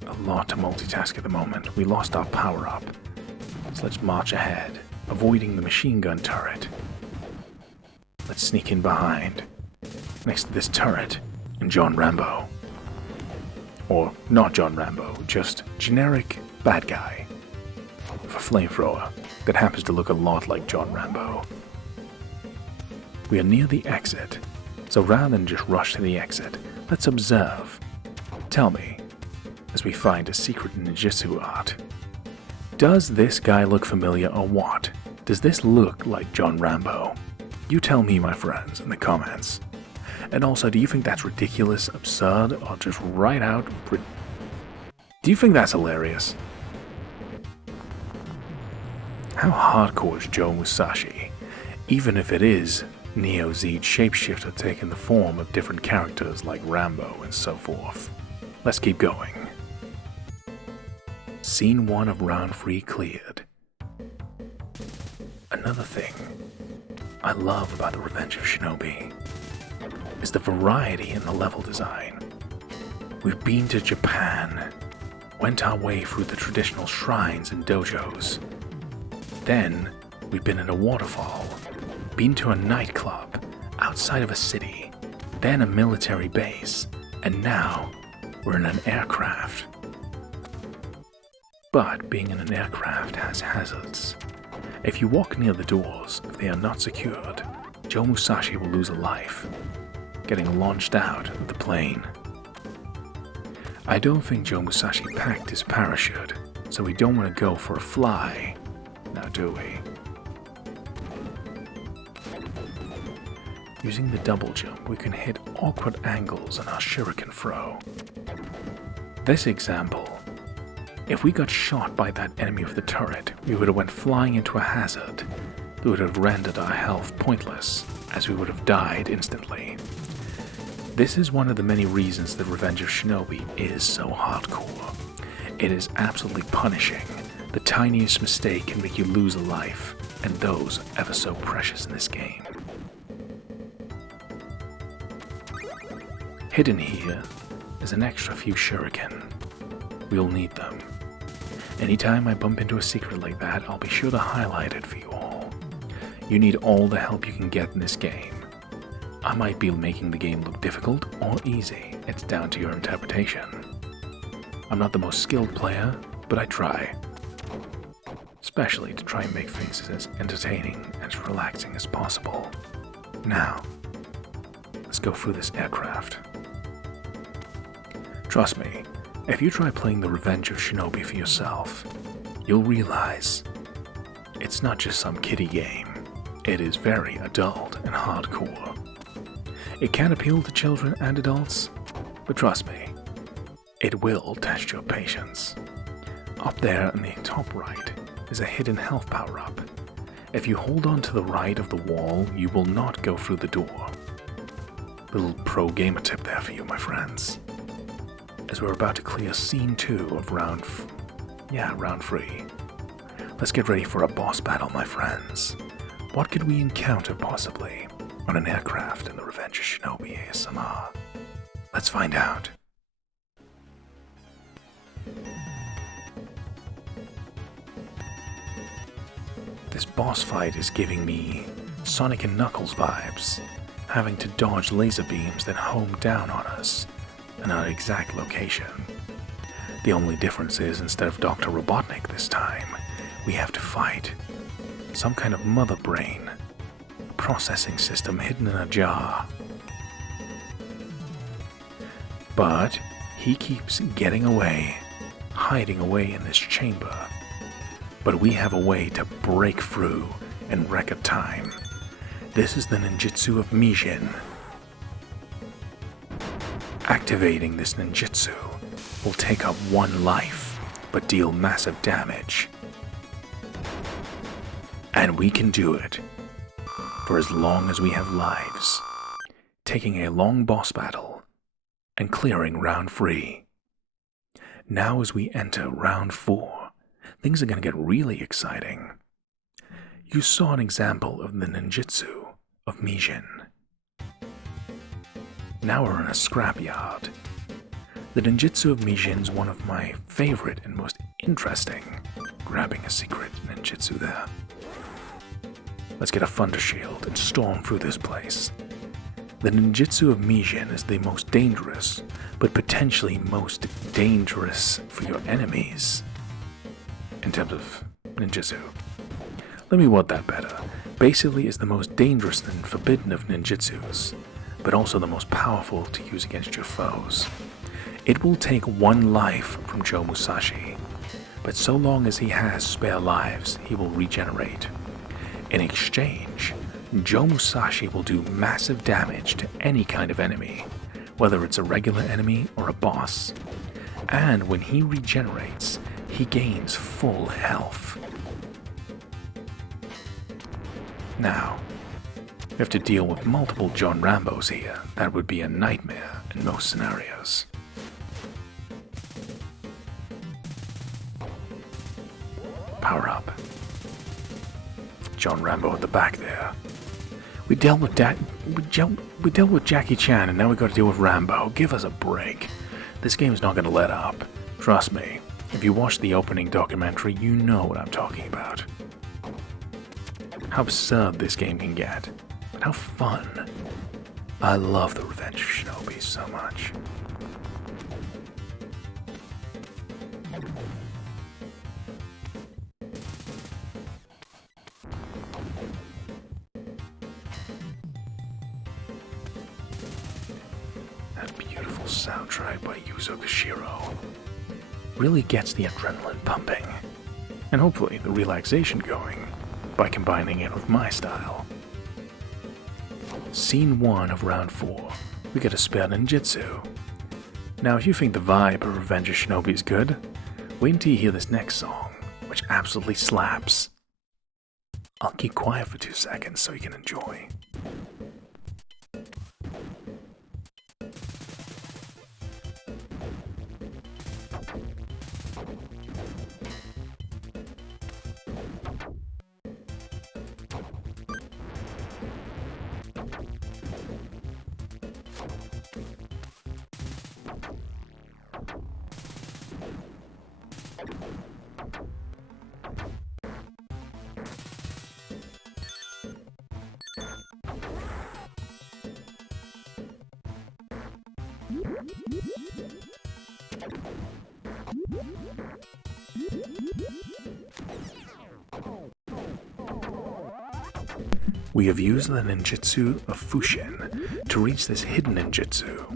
A lot to multitask at the moment. We lost our power-up. So let's march ahead, avoiding the machine gun turret. Let's sneak in behind, next to this turret, and John Rambo. Or not John Rambo, just generic bad guy with a flamethrower that happens to look a lot like John Rambo. We are near the exit, so rather than just rush to the exit, let's observe. Tell me, as we find a secret ninjutsu art, does this guy look familiar or what? Does this look like John Rambo? You tell me, my friends, in the comments. And also, do you think that's ridiculous, absurd, or just right out? Do you think that's hilarious? How hardcore is Joe Musashi? Even if it is Neo Zeed shapeshifter taking the form of different characters like Rambo and so forth. Let's keep going. Scene 1 of round 3 cleared. Another thing I love about the Revenge of Shinobi is the variety in the level design. We've been to Japan, went our way through the traditional shrines and dojos. Then we've been in a waterfall, been to a nightclub outside of a city, then a military base, and now we're in an aircraft. But being in an aircraft has hazards. If you walk near the doors, if they are not secured, Joe Musashi will lose a life, getting launched out of the plane. I don't think Joe Musashi packed his parachute, so we don't want to go for a fly, now do we? Using the double jump, we can hit awkward angles on our shuriken throw. This example, if we got shot by that enemy with the turret, we would have went flying into a hazard that would have rendered our health pointless, as we would have died instantly. This is one of the many reasons that Revenge of Shinobi is so hardcore. It is absolutely punishing. The tiniest mistake can make you lose a life, and those are ever so precious in this game. Hidden here is an extra few shuriken. We'll need them. Anytime I bump into a secret like that, I'll be sure to highlight it for you all. You need all the help you can get in this game. I might be making the game look difficult or easy. It's down to your interpretation. I'm not the most skilled player, but I try. Especially to try and make things as entertaining and as relaxing as possible. Now, let's go through this aircraft. Trust me, if you try playing the Revenge of Shinobi for yourself, you'll realize it's not just some kiddie game. It is very adult and hardcore. It can appeal to children and adults, but trust me, It will test your patience. Up there in the top right is a hidden health power-up. If you hold on to the right of the wall, you will not go through the door. Little pro gamer tip there for you, my friends. As we're about to clear scene 2 of round 3. Let's get ready for a boss battle, my friends. What could we encounter possibly on an aircraft in the Revenge of Shinobi ASMR? Let's find out. This boss fight is giving me Sonic and Knuckles vibes, having to dodge laser beams that home down on us in our exact location. The only difference is, instead of Dr. Robotnik this time, we have to fight some kind of mother brain, a processing system hidden in a jar. But he keeps getting away, hiding away in this chamber. But we have a way to break through in record time. This is the ninjutsu of Mijin. Activating this ninjutsu will take up 1 life, but deal massive damage. And we can do it for as long as we have lives, taking a long boss battle and clearing round 3. Now as we enter round 4, things are going to get really exciting. You saw an example of the ninjutsu of Mijin. Now we're in a scrapyard. The ninjutsu of Mijin is one of my favorite and most interesting. Grabbing a secret ninjutsu there. Let's get a thunder shield and storm through this place. The ninjutsu of Mijin is the most dangerous, but potentially most dangerous for your enemies. In terms of ninjutsu. Let me word that better. Basically is the most dangerous and forbidden of ninjutsus, but also the most powerful to use against your foes. It will take 1 life from Joe Musashi, but so long as he has spare lives, he will regenerate. In exchange, Joe Musashi will do massive damage to any kind of enemy, whether it's a regular enemy or a boss. And when he regenerates, he gains full health. Now, we have to deal with multiple John Rambos here. That would be a nightmare in most scenarios. Power up. John Rambo at the back there. We dealt with Jackie Chan, and now we got to deal with Rambo. Give us a break. This game's not going to let up. Trust me. If you watch the opening documentary, you know what I'm talking about. How absurd this game can get. But how fun. I love the Revenge of Shinobi so much. That beautiful soundtrack by Yuzo Koshiro really gets the adrenaline pumping, and hopefully the relaxation going, by combining it with my style. Scene 1 of round 4. We get a spare ninjutsu. Now if you think the vibe of Revenge of Shinobi is good, wait until you hear this next song, which absolutely slaps. I'll keep quiet for 2 seconds so you can enjoy. We have used the ninjutsu of Fushin to reach this hidden ninjutsu.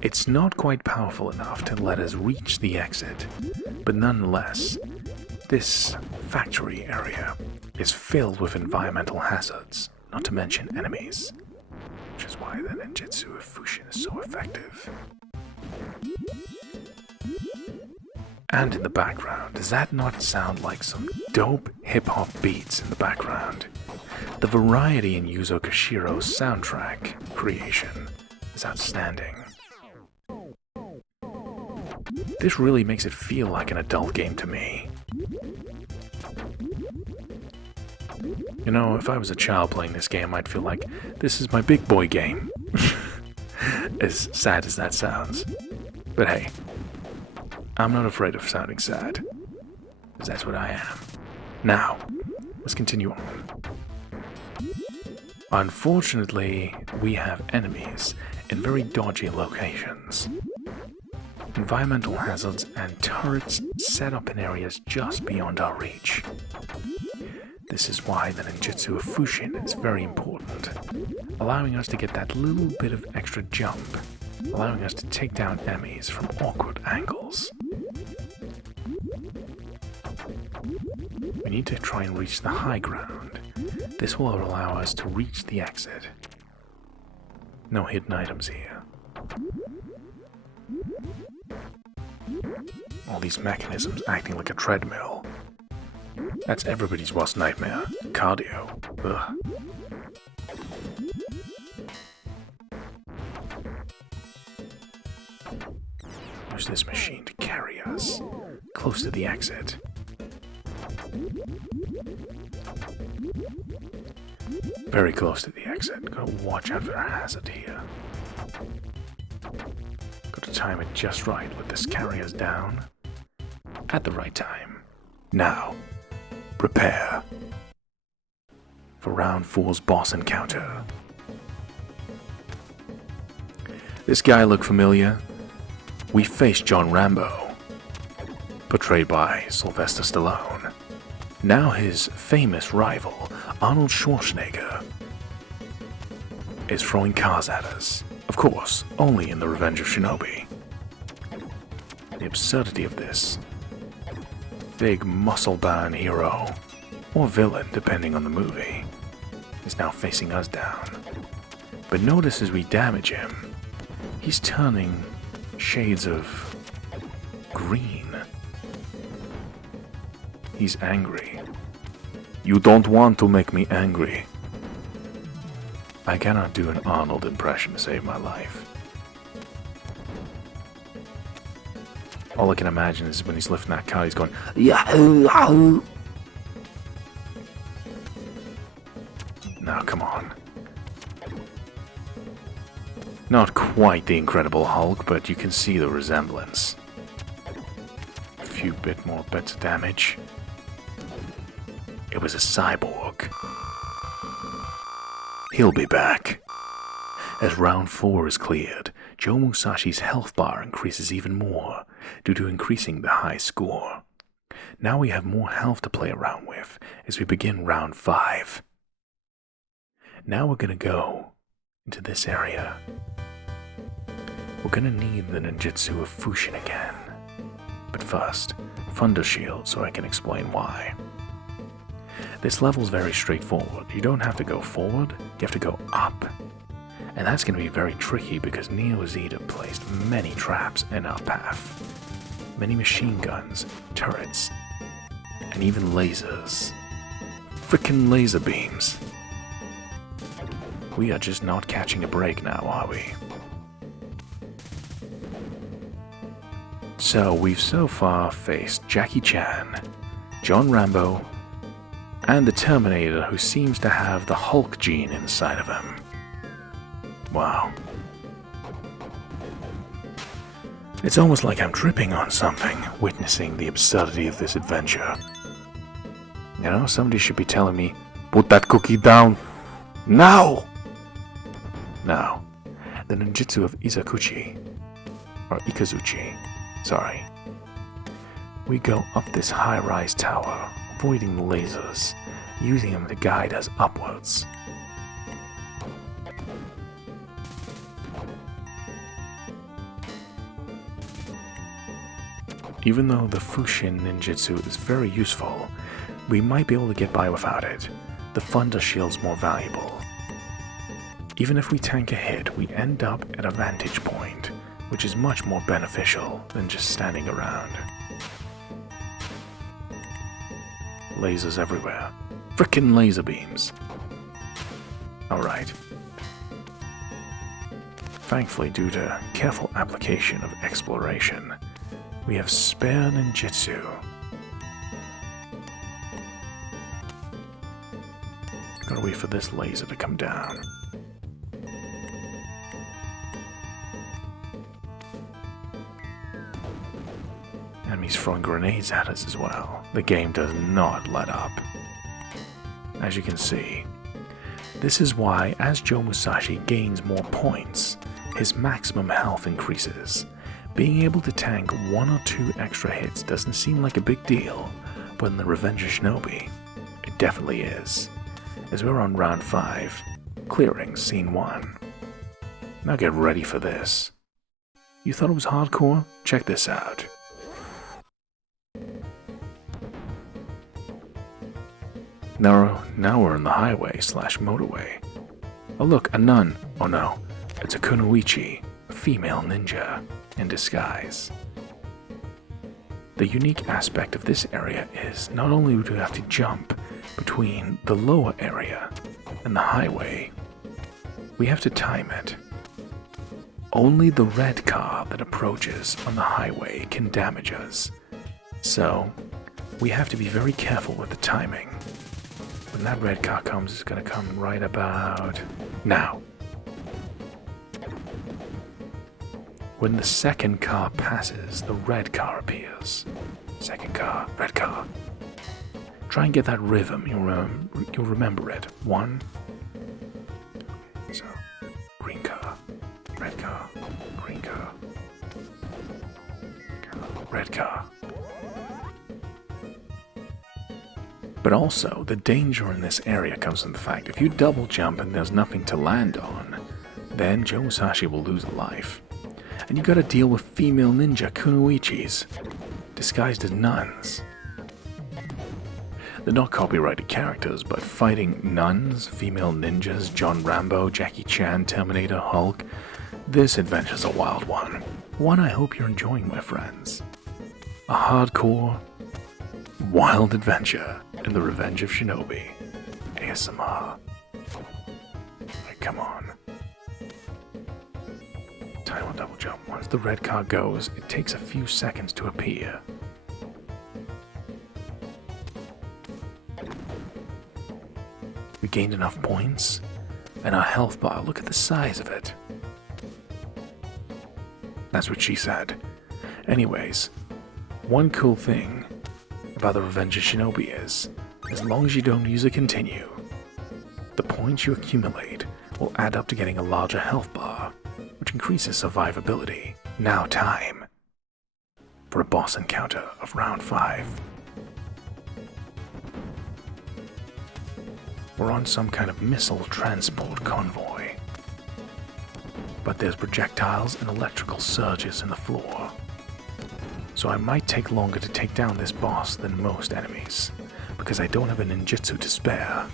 It's not quite powerful enough to let us reach the exit, but nonetheless, this factory area is filled with environmental hazards, not to mention enemies, which is why the ninjutsu of Fushin is so effective. And in the background, does that not sound like some dope hip-hop beats in the background? The variety in Yuzo Koshiro's soundtrack creation is outstanding. This really makes it feel like an adult game to me. You know, if I was a child playing this game, I'd feel like this is my big boy game. As sad as that sounds. But hey, I'm not afraid of sounding sad, because that's what I am. Now, let's continue on. Unfortunately, we have enemies in very dodgy locations. Environmental hazards and turrets set up in areas just beyond our reach. This is why the ninjutsu of Fushin is very important, allowing us to get that little bit of extra jump, allowing us to take down enemies from awkward angles. We need to try and reach the high ground. This will allow us to reach the exit. No hidden items here. All these mechanisms acting like a treadmill. That's everybody's worst nightmare. Cardio. Ugh. Use this machine to carry us close to the exit. Very close to the exit. Gotta watch out for a hazard here. Gotta time it just right with this carry us down at the right time. Now, prepare for round 4's boss encounter. This guy look familiar? We faced John Rambo, portrayed by Sylvester Stallone. Now his famous rival, Arnold Schwarzenegger, is throwing cars at us. Of course, only in The Revenge of Shinobi. The absurdity of this. Big muscle-bound hero, or villain depending on the movie, is now facing us down. But notice as we damage him, he's turning shades of green. He's angry. You don't want to make me angry. I cannot do an Arnold impression to save my life. All I can imagine is when he's lifting that car, he's going, Yahoo! Yahoo! Now, come on. Not quite the Incredible Hulk, but you can see the resemblance. A few more bits of damage. It was a cyborg. He'll be back. As round 4 is cleared, Joe Musashi's health bar increases even more due to increasing the high score. Now we have more health to play around with as we begin round 5. Now we're gonna go into this area. We're gonna need the ninjutsu of Fushin again. But first, Thunder Shield so I can explain why. This level's very straightforward. You don't have to go forward, you have to go up. And that's going to be very tricky because Zeed have placed many traps in our path. Many machine guns, turrets, and even lasers. Frickin' laser beams. We are just not catching a break now, are we? So we've so far faced Jackie Chan, John Rambo, and the Terminator who seems to have the Hulk gene inside of him. Wow. It's almost like I'm tripping on something, witnessing the absurdity of this adventure. You know, somebody should be telling me, put that cookie down, now! Now, the ninjutsu of Izakuchi, or Ikazuchi, sorry. We go up this high-rise tower, avoiding the lasers, using them to guide us upwards. Even though the Fushin ninjutsu is very useful, we might be able to get by without it. The Thunder Shield's more valuable. Even if we tank a hit, we end up at a vantage point, which is much more beneficial than just standing around. Lasers everywhere. Frickin' laser beams. Alright. Thankfully, due to careful application of exploration, we have spare ninjutsu. Gotta wait for this laser to come down. Enemies throwing grenades at us as well. The game does not let up. As you can see, this is why as Joe Musashi gains more points, his maximum health increases. Being able to tank 1 or 2 extra hits doesn't seem like a big deal, but in the Revenge of Shinobi, it definitely is. As we're on round 5, clearing scene 1. Now get ready for this. You thought it was hardcore? Check this out. Now we're on the highway / motorway. Oh look, a nun. Oh no, it's a kunoichi, a female ninja, in disguise. The unique aspect of this area is not only do you have to jump between the lower area and the highway, we have to time it. Only the red car that approaches on the highway can damage us, so we have to be very careful with the timing. When that red car comes, it's going to come right about now. When the second car passes, the red car appears. Second car, red car. Try and get that rhythm, you'll remember it. 1. So, green car, red car, green car, red car. But also, the danger in this area comes from the fact if you double jump and there's nothing to land on, then Joe Musashi will lose a life. And you gotta deal with female ninja kunoichis, disguised as nuns. They're not copyrighted characters, but fighting nuns, female ninjas, John Rambo, Jackie Chan, Terminator, Hulk, this adventure's a wild one. One I hope you're enjoying, my friends. A hardcore, wild adventure in the Revenge of Shinobi. ASMR. Right, come on. Time on double jump. Once the red car goes, it takes a few seconds to appear. We gained enough points, and our health bar, look at the size of it. That's what she said. Anyways, one cool thing about the Revenge of Shinobi is, as long as you don't use a continue, the points you accumulate will add up to getting a larger health bar, which increases survivability. Now time for a boss encounter of round 5. We're on some kind of missile transport convoy, but there's projectiles and electrical surges in the floor. So I might take longer to take down this boss than most enemies, because I don't have a ninjutsu to spare.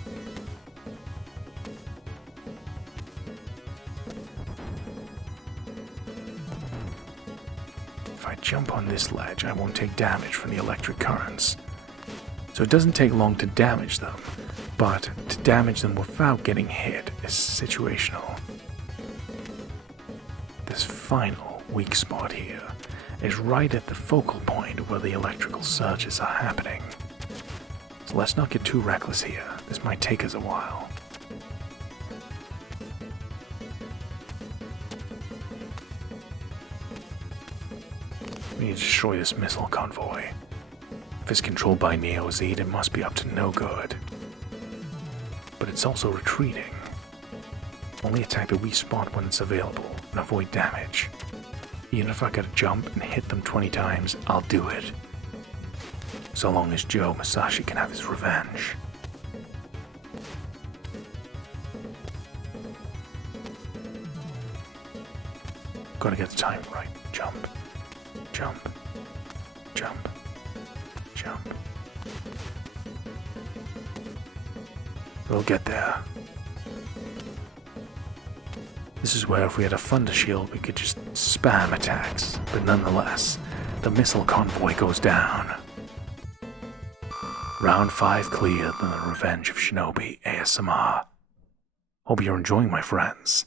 If I jump on this ledge, I won't take damage from the electric currents. So it doesn't take long to damage them, but to damage them without getting hit is situational. This final weak spot here is right at the focal point where the electrical surges are happening. So let's not get too reckless here. This might take us a while. We need to destroy this missile convoy. If it's controlled by Neo Zeed, it must be up to no good. But it's also retreating. Only attack the weak spot when it's available and avoid damage. Even if I gotta jump and hit them 20 times, I'll do it. So long as Joe Musashi can have his revenge. Gotta get the timing right. Jump. Jump. Jump. Jump. We'll get there. This is where if we had a thunder shield we could just spam attacks, but nonetheless, the missile convoy goes down. Round 5 cleared than the Revenge of Shinobi ASMR. Hope you're enjoying, my friends,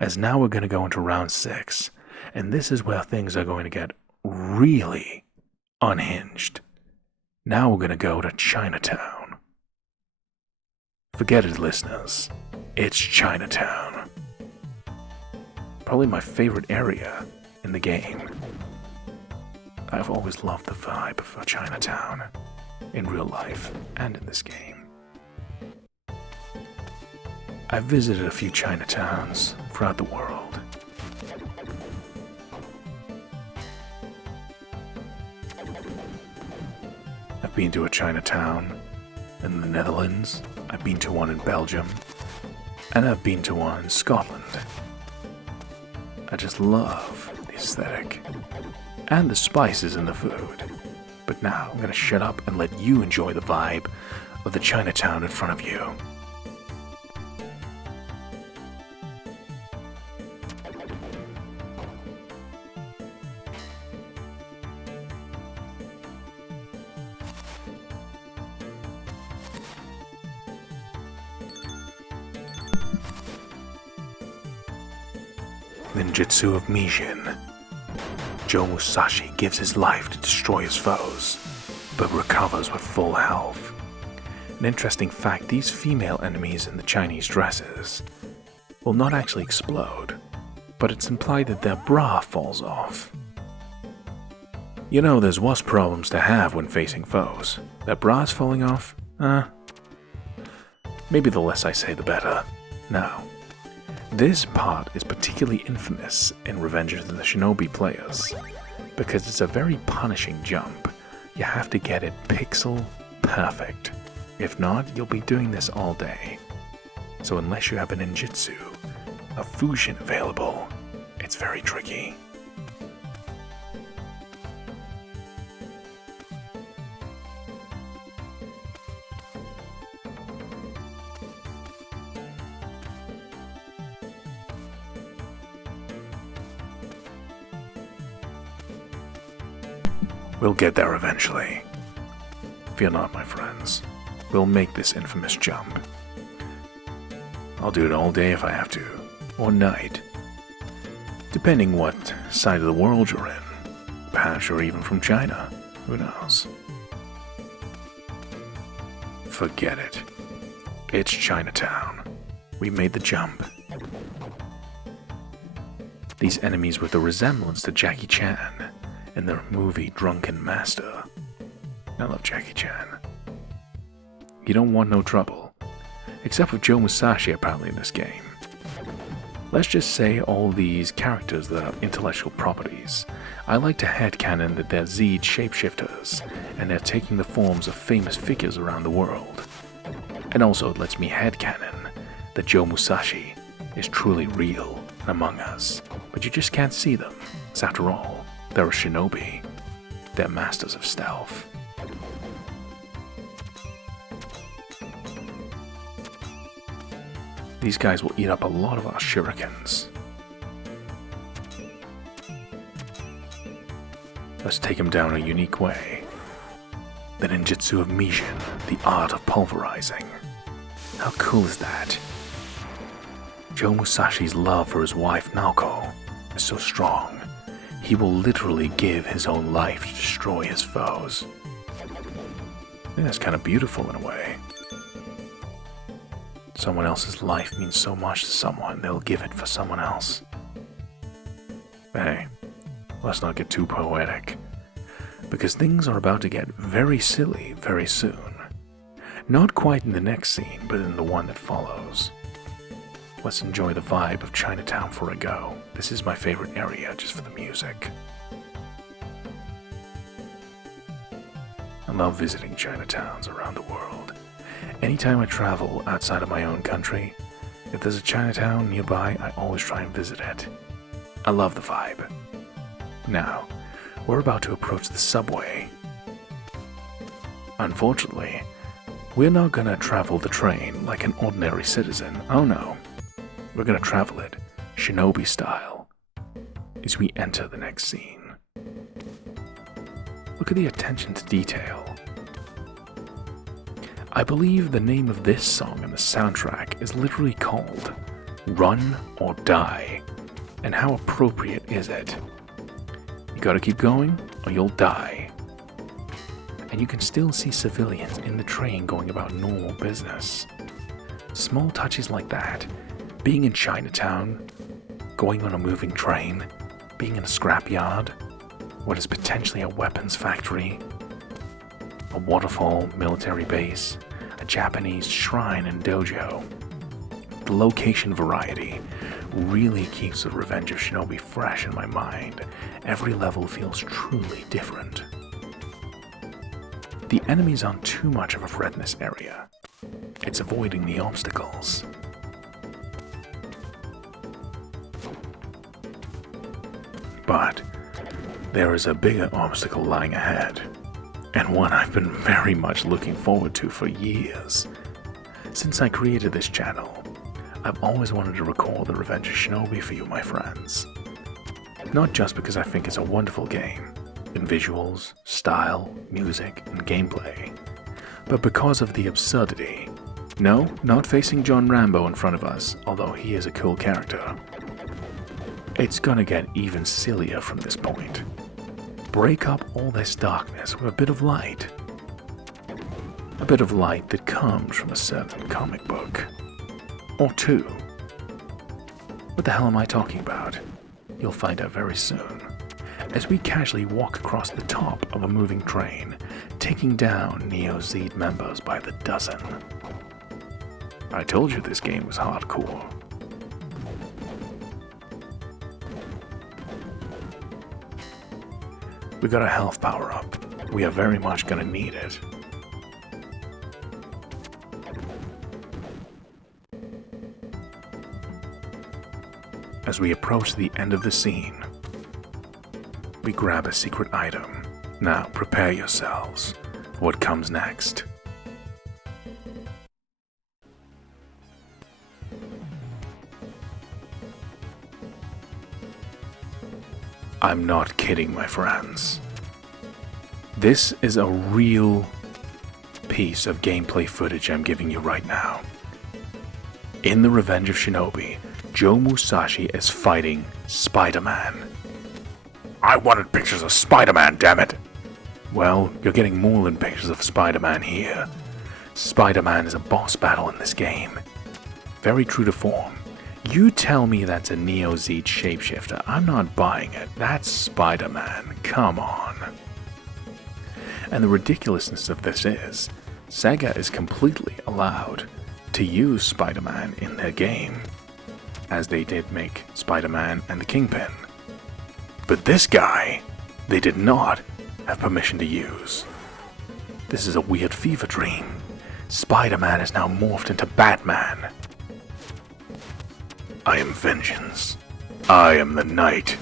as now we're going to go into round 6, and this is where things are going to get really unhinged. Now we're going to go to Chinatown. Forget it, listeners. It's Chinatown. Probably my favorite area in the game. I've always loved the vibe of Chinatown, in real life and in this game. I've visited a few Chinatowns throughout the world. I've been to a Chinatown in the Netherlands, I've been to one in Belgium, and I've been to one in Scotland. I just love the aesthetic and the spices in the food. But now I'm gonna shut up and let you enjoy the vibe of the Chinatown in front of you. Ninjutsu of Mijin. Joe Musashi gives his life to destroy his foes, but recovers with full health. An interesting fact, these female enemies in the Chinese dresses will not actually explode, but it's implied that their bra falls off. You know, there's worse problems to have when facing foes. Their bras falling off? Maybe the less I say the better. Now, this part is particularly infamous in Revenge of the Shinobi players, because it's a very punishing jump. You have to get it pixel perfect. If not, you'll be doing this all day. So unless you have a ninjutsu, a fusion available, it's very tricky. We'll get there eventually. Fear not, my friends. We'll make this infamous jump. I'll do it all day if I have to, or night. Depending what side of the world you're in. Perhaps you're even from China. Who knows? Forget it. It's Chinatown. We made the jump. These enemies with a resemblance to Jackie Chan in the movie Drunken Master. I love Jackie Chan. You don't want no trouble. Except with Joe Musashi apparently in this game. Let's just say all these characters that are intellectual properties. I like to headcanon that they're Zeed shapeshifters, and they're taking the forms of famous figures around the world. And also it lets me headcanon that Joe Musashi is truly real and among us. But you just can't see them, because after all, they're a shinobi. They're masters of stealth. These guys will eat up a lot of our shurikens. Let's take them down a unique way. The ninjutsu of Mijin, the art of pulverizing. How cool is that? Joe Musashi's love for his wife Naoko is so strong. He will literally give his own life to destroy his foes. I think that's kind of beautiful in a way. Someone else's life means so much to someone, they'll give it for someone else. But hey, let's not get too poetic, because things are about to get very silly very soon. Not quite in the next scene, but in the one that follows. Let's enjoy the vibe of Chinatown for a go. This is my favorite area just for the music. I love visiting Chinatowns around the world. Anytime I travel outside of my own country, if there's a Chinatown nearby, I always try and visit it. I love the vibe. Now, we're about to approach the subway. Unfortunately, we're not gonna travel the train like an ordinary citizen. Oh no. We're gonna travel it Shinobi style as we enter the next scene. Look at the attention to detail. I believe the name of this song in the soundtrack is literally called Run or Die. And how appropriate is it? You gotta keep going or you'll die. And you can still see civilians in the train going about normal business. Small touches like that, being in Chinatown, going on a moving train, being in a scrapyard, what is potentially a weapons factory, a waterfall military base, a Japanese shrine and dojo. The location variety really keeps the Revenge of Shinobi fresh in my mind. Every level feels truly different. The enemies aren't too much of a threat in this area. It's avoiding the obstacles. But there is a bigger obstacle lying ahead, and one I've been very much looking forward to for years. Since I created this channel, I've always wanted to record The Revenge of Shinobi for you, my friends. Not just because I think it's a wonderful game, in visuals, style, music, and gameplay, but because of the absurdity. No, not facing John Rambo in front of us, although he is a cool character. It's gonna get even sillier from this point. Break up all this darkness with a bit of light. A bit of light that comes from a certain comic book. Or two. What the hell am I talking about? You'll find out very soon, as we casually walk across the top of a moving train, taking down Neo Zeed members by the dozen. I told you this game was hardcore. We got a health power up. We are very much gonna need it. As we approach the end of the scene, we grab a secret item. Now prepare yourselves for what comes next. I'm not kidding, my friends. This is a real piece of gameplay footage I'm giving you right now. In The Revenge of Shinobi, Joe Musashi is fighting Spider-Man. I wanted pictures of Spider-Man, damn it! Well, you're getting more than pictures of Spider-Man here. Spider-Man is a boss battle in this game. Very true to form. You tell me that's a Neo Zeed shapeshifter, I'm not buying it. That's Spider-Man, come on. And the ridiculousness of this is, SEGA is completely allowed to use Spider-Man in their game, as they did make Spider-Man and the Kingpin. But this guy, they did not have permission to use. This is a weird fever dream. Spider-Man is now morphed into Batman. I am vengeance. I am the night.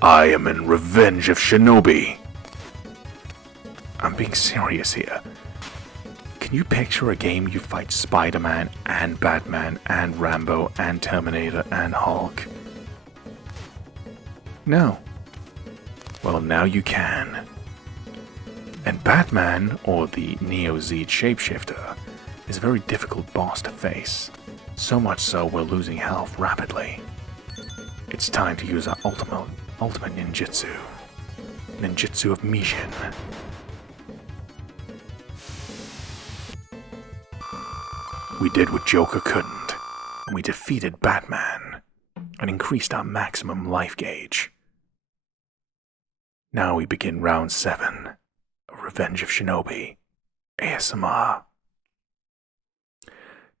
I am in Revenge of Shinobi. I'm being serious here. Can you picture a game you fight Spider-Man and Batman and Rambo and Terminator and Hulk? No. Well, now you can. And Batman, or the Neo Zeed shapeshifter, is a very difficult boss to face. So much so we're losing health rapidly. It's time to use our ultimate ninjutsu. Ninjutsu of Mishin. We did what Joker couldn't, and we defeated Batman, and increased our maximum life gauge. Now we begin round 7 of Revenge of Shinobi, ASMR.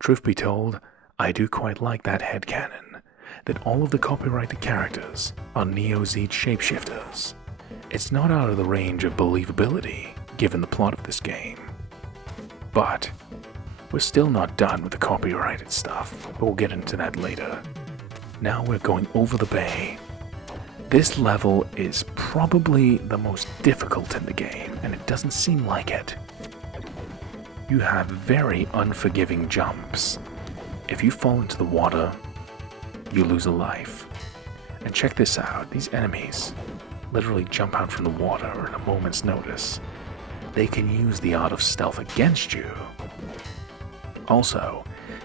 Truth be told, I do quite like that headcanon, that all of the copyrighted characters are Neo Zeed shapeshifters. It's not out of the range of believability, given the plot of this game. But we're still not done with the copyrighted stuff, but we'll get into that later. Now we're going over the bay. This level is probably the most difficult in the game, and it doesn't seem like it. You have very unforgiving jumps. If you fall into the water, you lose a life. And check this out, these enemies literally jump out from the water at a moment's notice. They can use the art of stealth against you, Also,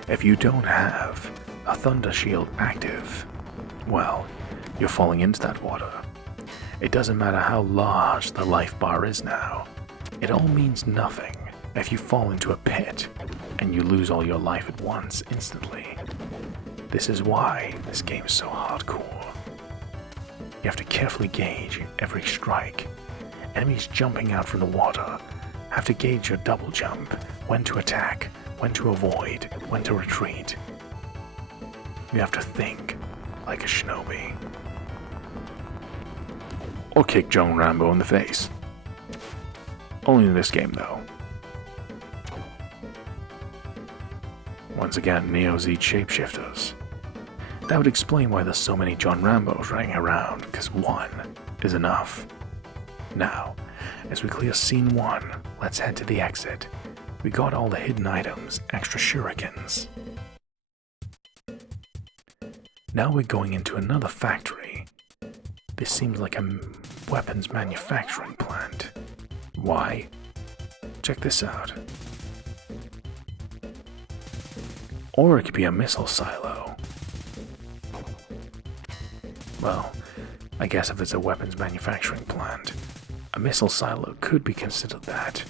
if you don't have a Thunder Shield active, well, you're falling into that water. It doesn't matter how large the life bar is now. It all means nothing if you fall into a pit and you lose all your life at once instantly. This is why this game is so hardcore. You have to carefully gauge every strike. Enemies jumping out from the water have to gauge your double jump, when to attack, when to avoid, when to retreat. You have to think like a shinobi. Or kick John Rambo in the face. Only in this game, though. Once again, Neo-Zeed shapeshifters. That would explain why there's so many John Rambos running around, because one is enough. Now, as we clear scene 1, let's head to the exit. We got all the hidden items, extra shurikens. Now we're going into another factory. This seems like a weapons manufacturing plant. Why? Check this out. Or it could be a missile silo. Well, I guess if it's a weapons manufacturing plant, a missile silo could be considered that.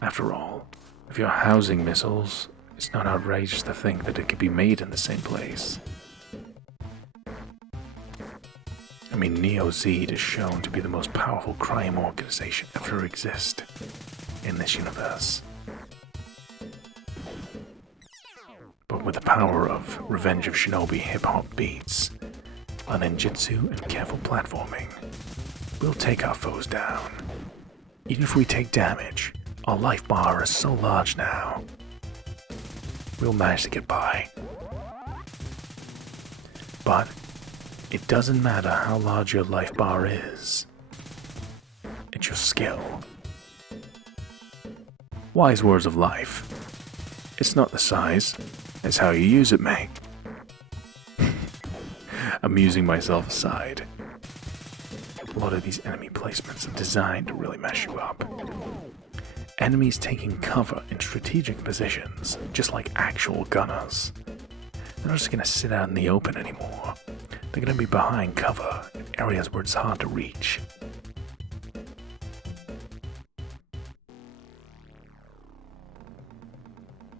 After all, if you're housing missiles, it's not outrageous to think that it could be made in the same place. I mean, Neo-Zeed is shown to be the most powerful crime organization ever to exist in this universe. But with the power of Revenge of Shinobi hip-hop beats, a ninjutsu and careful platforming, we'll take our foes down. Even if we take damage, our life bar is so large now, we'll manage to get by. But it doesn't matter how large your life bar is. It's your skill. Wise words of life. It's not the size, it's how you use it, mate. Amusing myself aside, a lot of these enemy placements are designed to really mess you up. Enemies taking cover in strategic positions, just like actual gunners. They're not just going to sit out in the open anymore. They're going to be behind cover in areas where it's hard to reach.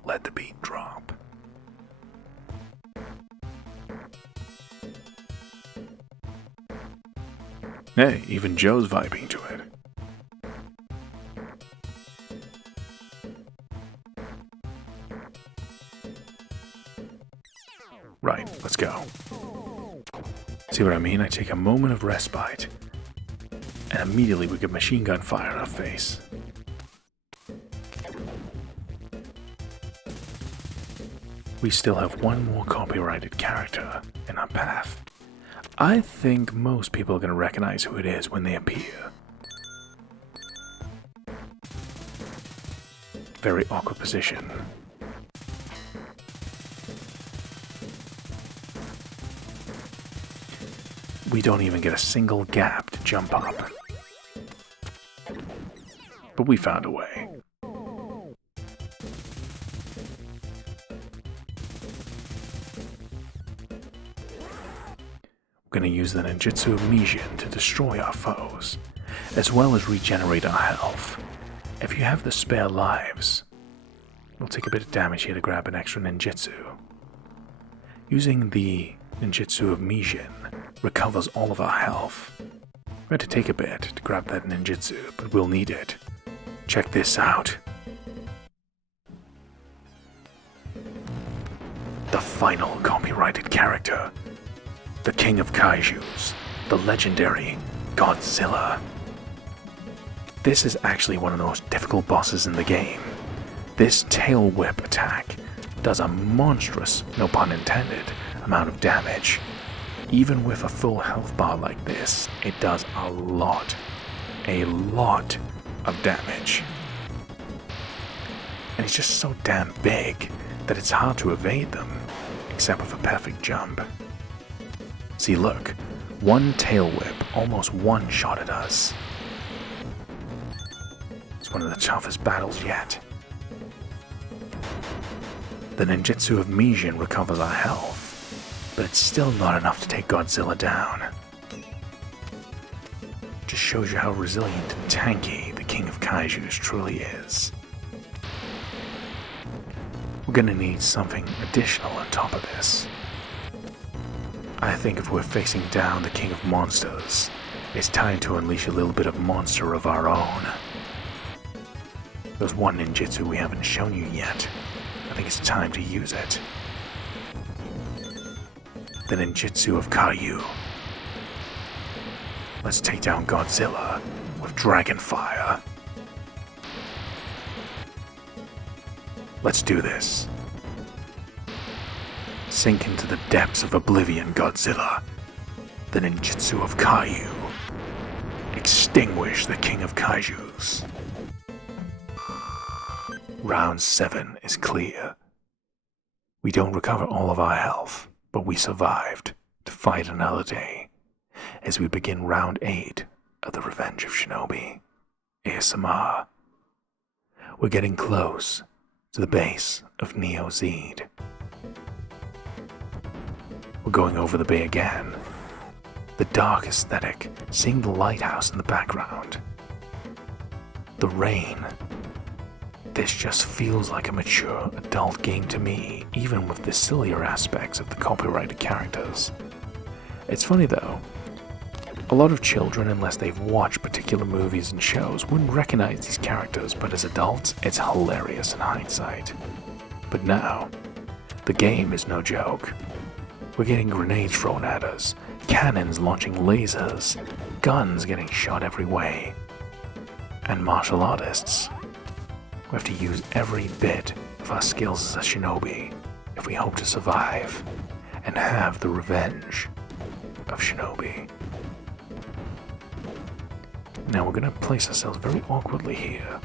Let the beat drop. Hey, even Joe's vibing to it. Right, let's go. See what I mean? I take a moment of respite, and immediately we get machine gun fire in our face. We still have one more copyrighted character in our path. I think most people are going to recognize who it is when they appear. Very awkward position. We don't even get a single gap to jump up. But we found a way. We're going to use the ninjutsu of Mijin to destroy our foes, as well as regenerate our health. If you have the spare lives, we'll take a bit of damage here to grab an extra ninjutsu. Using the ninjutsu of Mijin recovers all of our health. We had to take a bit to grab that ninjutsu, but we'll need it. Check this out. The final copyrighted character. The king of kaijus, the legendary Godzilla. This is actually one of the most difficult bosses in the game. This tail whip attack does a monstrous, no pun intended, amount of damage. Even with a full health bar like this, it does a lot of damage. And it's just so damn big that it's hard to evade them, except with a perfect jump. See, look, one tail whip almost one-shotted us. It's one of the toughest battles yet. The ninjutsu of Mijin recovers our health, but it's still not enough to take Godzilla down. Just shows you how resilient and tanky the King of Kaijus truly is. We're gonna need something additional on top of this. I think if we're facing down the King of Monsters, it's time to unleash a little bit of monster of our own. There's one ninjutsu we haven't shown you yet. I think it's time to use it. The ninjutsu of Kaiju. Let's take down Godzilla with Dragon Fire. Let's do this. Sink into the depths of oblivion, Godzilla. The ninjutsu of Kaiju. Extinguish the King of Kaijus. Round 7 is clear. We don't recover all of our health, but we survived to fight another day as we begin round 8 of the Revenge of Shinobi. ASMR. We're getting close to the base of Neo Zeed. We're going over the bay again. The dark aesthetic, seeing the lighthouse in the background. The rain. This just feels like a mature adult game to me, even with the sillier aspects of the copyrighted characters. It's funny though, a lot of children, unless they've watched particular movies and shows, wouldn't recognize these characters, but as adults, it's hilarious in hindsight. But now, the game is no joke. We're getting grenades thrown at us, cannons launching lasers, guns getting shot every way, and martial artists. We have to use every bit of our skills as a shinobi if we hope to survive and have the revenge of Shinobi. Now we're going to place ourselves very awkwardly here.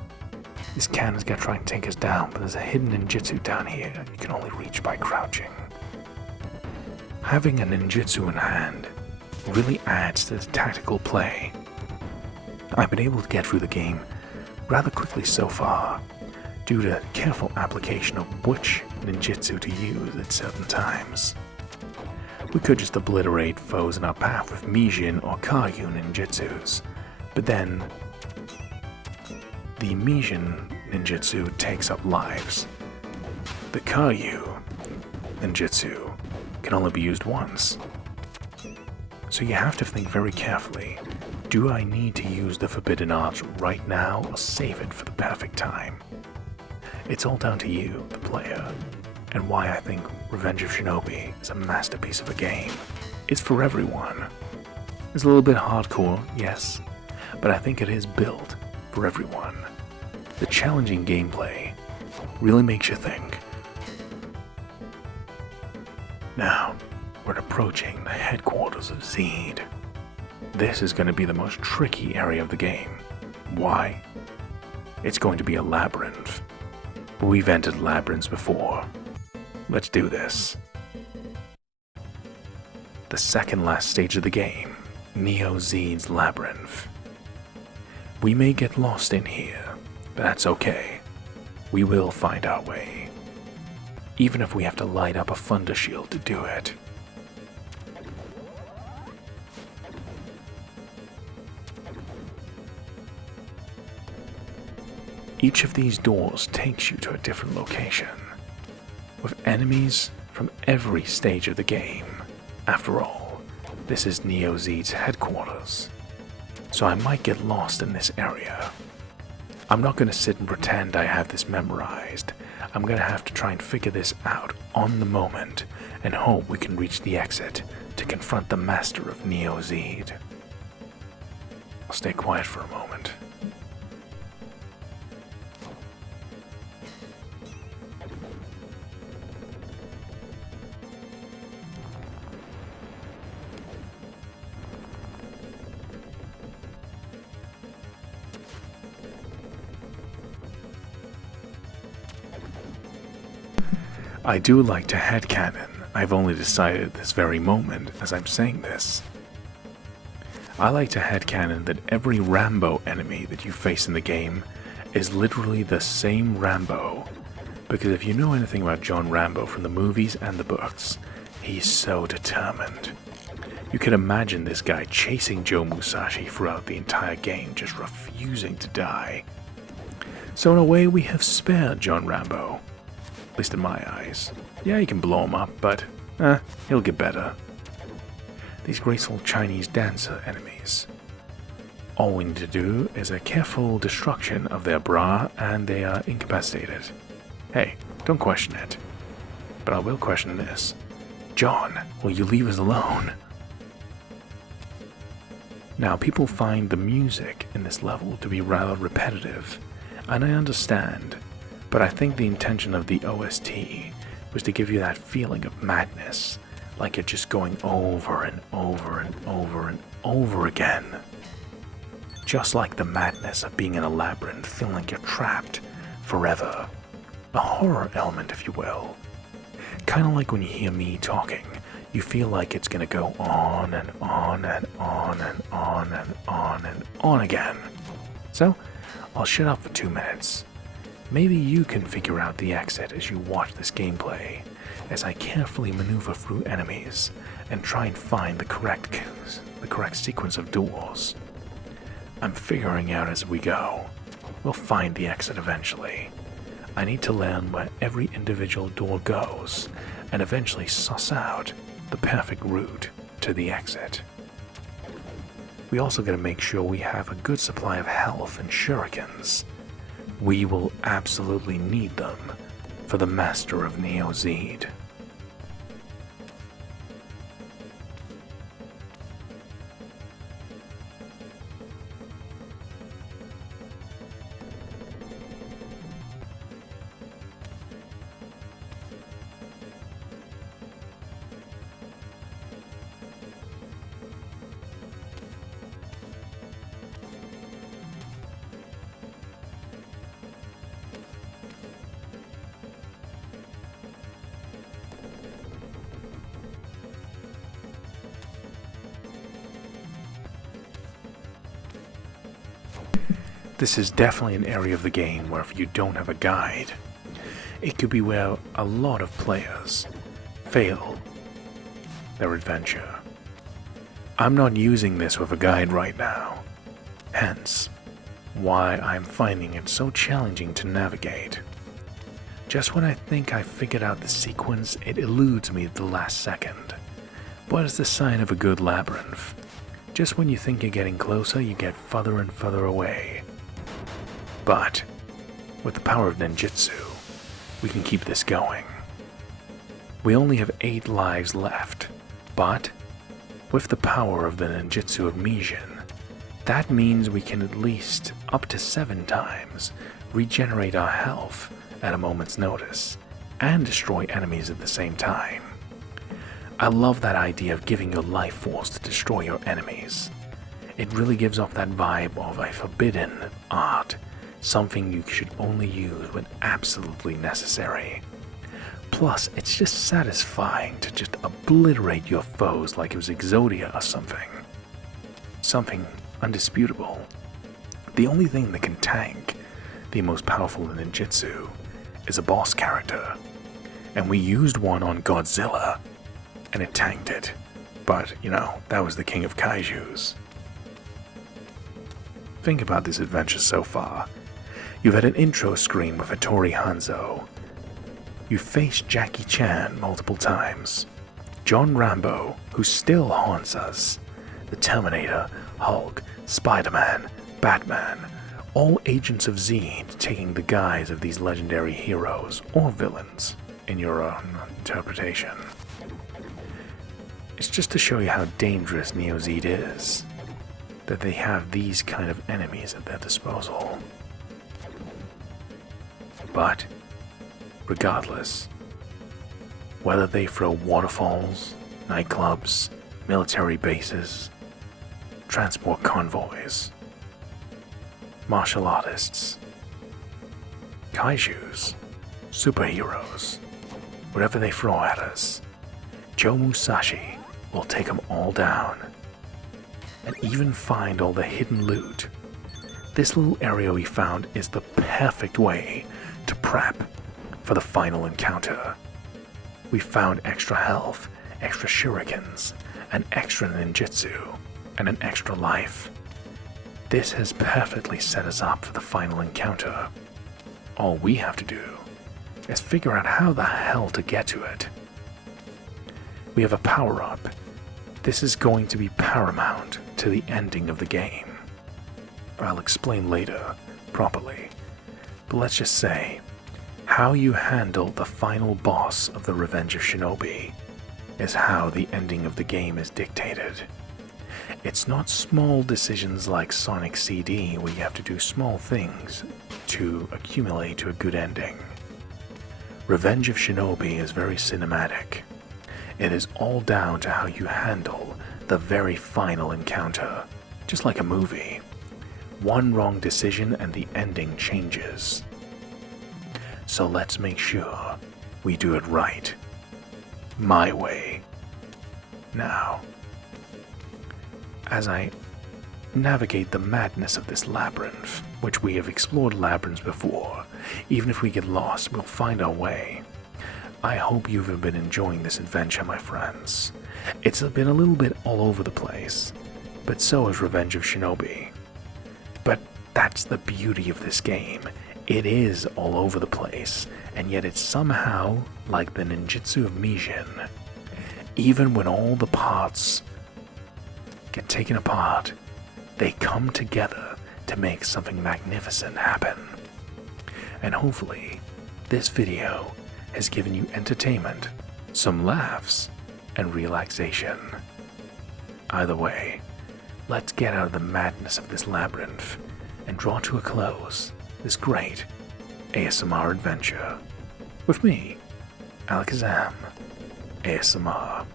These cannons gotta try and take us down, but there's a hidden ninjutsu down here you can only reach by crouching. Having a ninjutsu in hand really adds to the tactical play. I've been able to get through the game rather quickly so far, due to careful application of which ninjutsu to use at certain times. We could just obliterate foes in our path with Mijin or Kaiju ninjutsus, but then the Mijin ninjutsu takes up lives. The Kaiju ninjutsu can only be used once. So you have to think very carefully, do I need to use the forbidden art right now or save it for the perfect time? It's all down to you, the player, and why I think Revenge of Shinobi is a masterpiece of a game. It's for everyone. It's a little bit hardcore, yes, but I think it is built for everyone. The challenging gameplay really makes you think. Now, we're approaching the headquarters of Zeed. This is going to be the most tricky area of the game. Why? It's going to be a labyrinth. We've entered labyrinths before. Let's do this. The second last stage of the game, Neo Zeed's Labyrinth. We may get lost in here, but that's okay. We will find our way. Even if we have to light up a thunder shield to do it. Each of these doors takes you to a different location, with enemies from every stage of the game. After all, this is Neo Zeed's headquarters, so I might get lost in this area. I'm not going to sit and pretend I have this memorized. I'm going to have to try and figure this out on the moment and hope we can reach the exit to confront the master of Neo Zeed. I'll stay quiet for a moment. I do like to headcanon. I've only decided at this very moment as I'm saying this. I like to headcanon that every Rambo enemy that you face in the game is literally the same Rambo, Because if you know anything about John Rambo from the movies and the books, he's so determined. You can imagine this guy chasing Joe Musashi throughout the entire game, just refusing to die. So in a way, we have spared John Rambo. At least in my eyes. Yeah, you can blow him up, but he'll get better. These graceful Chinese dancer enemies. All we need to do is a careful destruction of their bra and they are incapacitated. Hey, don't question it. But I will question this. John, will you leave us alone? Now, people find the music in this level to be rather repetitive, and I understand, but I think the intention of the OST was to give you that feeling of madness, like you're just going over and over and over and over again. Just like the madness of being in a labyrinth, feeling like you're trapped forever. A horror element, if you will. Kind of like when you hear me talking, you feel like it's gonna go on and on and on and on and on and on again. So, I'll shut up for 2 minutes. Maybe you can figure out the exit as you watch this gameplay, as I carefully maneuver through enemies and try and find the correct sequence of doors. I'm figuring out as we go. We'll find the exit eventually. I need to learn where every individual door goes and eventually suss out the perfect route to the exit. We also gotta make sure we have a good supply of health and shurikens. We will absolutely need them for the master of Neo Zeed. This is definitely an area of the game where if you don't have a guide, it could be where a lot of players fail their adventure. I'm not using this with a guide right now, hence why I'm finding it so challenging to navigate. Just when I think I figured out the sequence, it eludes me at the last second. But it's the sign of a good labyrinth. Just when you think you're getting closer, you get further and further away. But with the power of ninjutsu, we can keep this going. We only have 8 lives left, but with the power of the ninjutsu of Mijin, that means we can at least up to 7 times regenerate our health at a moment's notice and destroy enemies at the same time. I love that idea of giving your life force to destroy your enemies. It really gives off that vibe of a forbidden art, something you should only use when absolutely necessary. Plus, it's just satisfying to just obliterate your foes like it was Exodia or something. Something undisputable. The only thing that can tank the most powerful ninjutsu is a boss character, and we used one on Godzilla, and it tanked it. But, that was the king of Kaijus. Think about this adventure so far. You've had an intro screen with Hattori Hanzo. You've faced Jackie Chan multiple times. John Rambo, who still haunts us. The Terminator, Hulk, Spider-Man, Batman. All agents of Zeed taking the guise of these legendary heroes or villains, in your own interpretation. It's just to show you how dangerous Neo Zeed is, that they have these kind of enemies at their disposal. But, regardless, whether they throw waterfalls, nightclubs, military bases, transport convoys, martial artists, kaijus, superheroes, whatever they throw at us, Joe Musashi will take them all down, and even find all the hidden loot. This little area we found is the perfect way to prep for the final encounter. We found extra health, extra shurikens, an extra ninjutsu, and an extra life. This has perfectly set us up for the final encounter. All we have to do is figure out how the hell to get to it. We have a power-up. This is going to be paramount to the ending of the game. I'll explain later, properly, but let's just say, how you handle the final boss of the Revenge of Shinobi is how the ending of the game is dictated. It's not small decisions like Sonic CD where you have to do small things to accumulate to a good ending. Revenge of Shinobi is very cinematic. It is all down to how you handle the very final encounter, just like a movie. One wrong decision and the ending changes. So let's make sure we do it right. My way. Now, as I navigate the madness of this labyrinth, which we have explored labyrinths before, even if we get lost, we'll find our way. I hope you've been enjoying this adventure, my friends. It's been a little bit all over the place, but so is Revenge of Shinobi. But that's the beauty of this game. It is all over the place, and yet it's somehow like the ninjutsu of Mijin. Even when all the parts get taken apart, they come together to make something magnificent happen. And hopefully, this video has given you entertainment, some laughs, and relaxation. Either way, let's get out of the madness of this labyrinth and draw to a close this great ASMR adventure with me, Alakazam ASMR.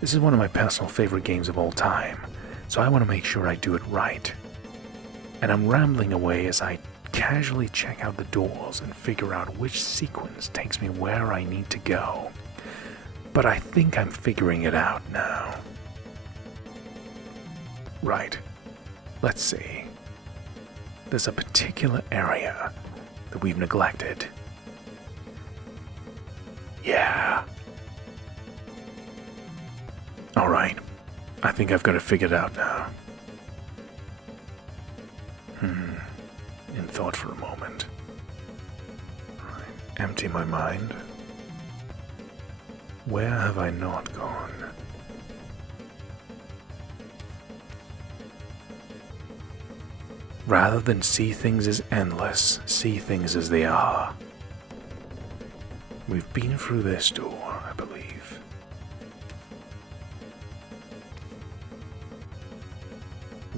This is one of my personal favorite games of all time, so I want to make sure I do it right. And I'm rambling away as I casually check out the doors and figure out which sequence takes me where I need to go. But I think I'm figuring it out now. Right, let's see. There's a particular area that we've neglected. Yeah. Alright, I think I've got it figured out now. In thought for a moment. Right. Empty my mind. Where have I not gone? Rather than see things as endless, see things as they are. We've been through this door, I believe.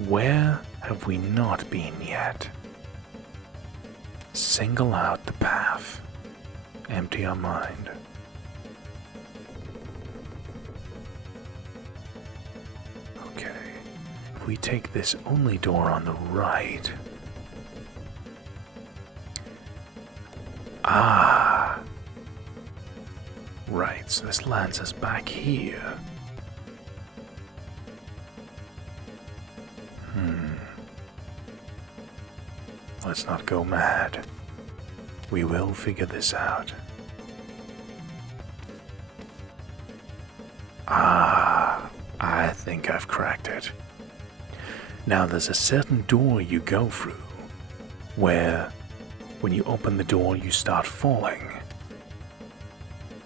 Where have we not been yet? Single out the path. Empty our mind. Okay. If we take this only door on the right... Ah! Right, so this lands us back here. Let's not go mad. We will figure this out. Ah, I think I've cracked it. Now there's a certain door you go through, where when you open the door you start falling.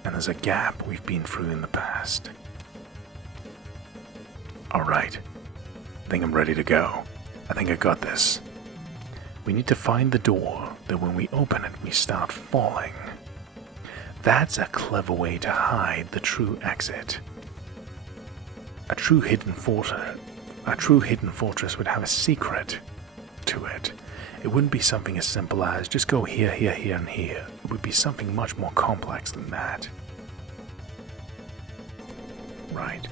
And there's a gap we've been through in the past. Alright, I think I'm ready to go. I think I got this. We need to find the door that when we open it we start falling. That's a clever way to hide the true exit. A true hidden fortress would have a secret to it. It wouldn't be something as simple as just go here, here, here, and here. It would be something much more complex than that. Right.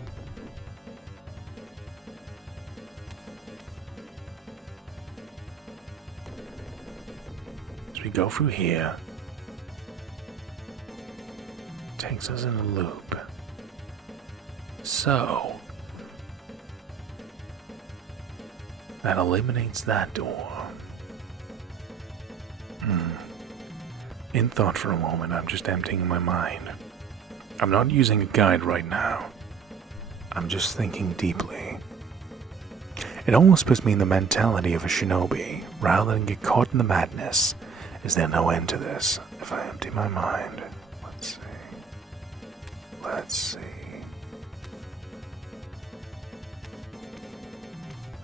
As we go through here, takes us in a loop. So, that eliminates that door. In thought for a moment, I'm just emptying my mind. I'm not using a guide right now. I'm just thinking deeply. It almost puts me in the mentality of a shinobi. Rather than get caught in the madness, is there no end to this? If I empty my mind, let's see.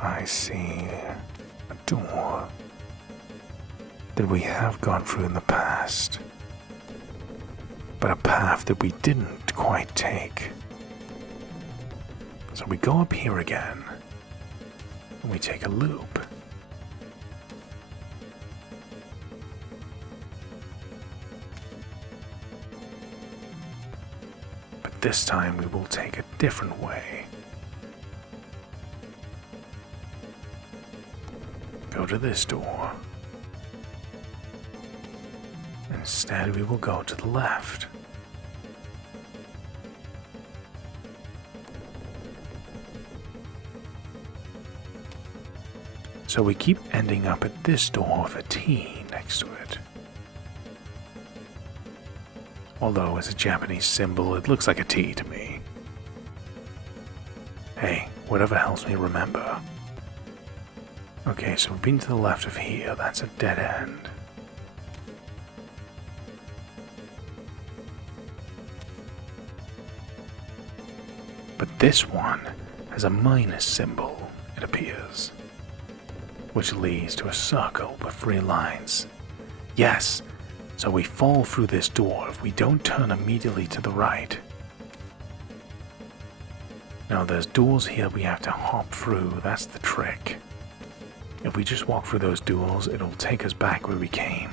I see a door that we have gone through in the past, but a path that we didn't quite take. So we go up here again, and we take a loop. But this time we will take a different way. Go to this door. Instead, we will go to the left. So we keep ending up at this door with a T next to it. Although as a Japanese symbol, it looks like a T to me. Hey, whatever helps me remember. Okay, so we've been to the left of here, that's a dead end. But this one has a minus symbol, it appears, which leads to a circle with 3 lines. Yes, so we fall through this door if we don't turn immediately to the right. Now there's doors here we have to hop through, that's the trick. If we just walk through those doors, it'll take us back where we came.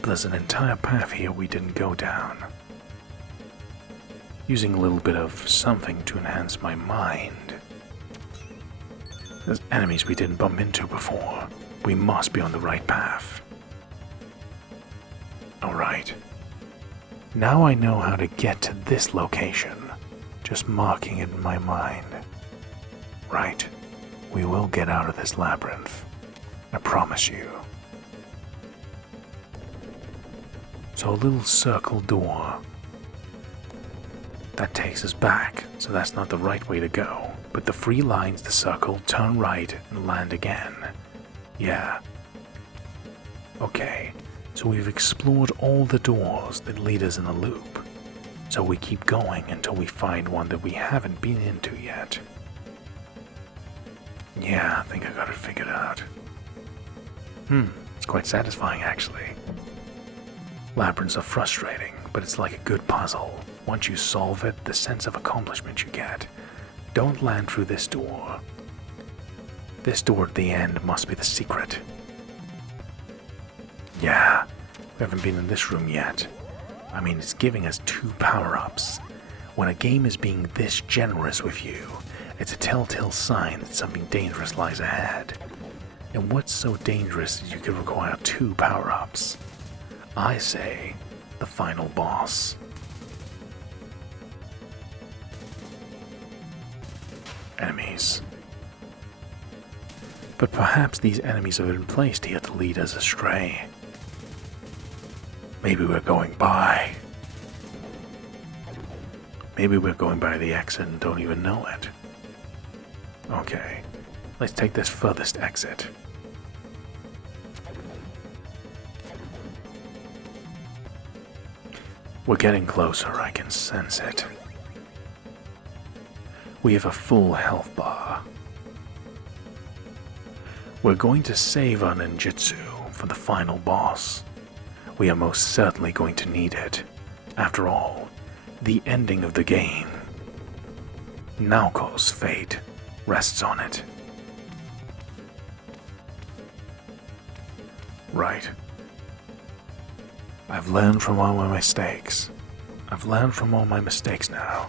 But there's an entire path here we didn't go down. Using a little bit of something to enhance my mind. There's enemies we didn't bump into before. We must be on the right path. Alright. Now I know how to get to this location. Just marking it in my mind. Right. We will get out of this labyrinth. I promise you. So a little circle door. That takes us back, so that's not the right way to go. But the 3 lines, the circle, turn right and land again. Yeah. Okay, so we've explored all the doors that lead us in a loop. So we keep going until we find one that we haven't been into yet. Yeah, I think I got it figured out. It's quite satisfying actually. Labyrinths are frustrating, but it's like a good puzzle. Once you solve it, the sense of accomplishment you get. Don't land through this door. This door at the end must be the secret. Yeah, we haven't been in this room yet. I mean, it's giving us 2 power-ups. When a game is being this generous with you, it's a telltale sign that something dangerous lies ahead. And what's so dangerous that you could require 2 power-ups? I say, the final boss. Enemies. But perhaps these enemies have been placed here to lead us astray. Maybe we're going by. Maybe we're going by the exit and don't even know it. Okay, let's take this furthest exit. We're getting closer, I can sense it. We have a full health bar. We're going to save our ninjutsu for the final boss. We are most certainly going to need it. After all, the ending of the game. Naoko's fate rests on it. Right. I've learned from all my mistakes. Now.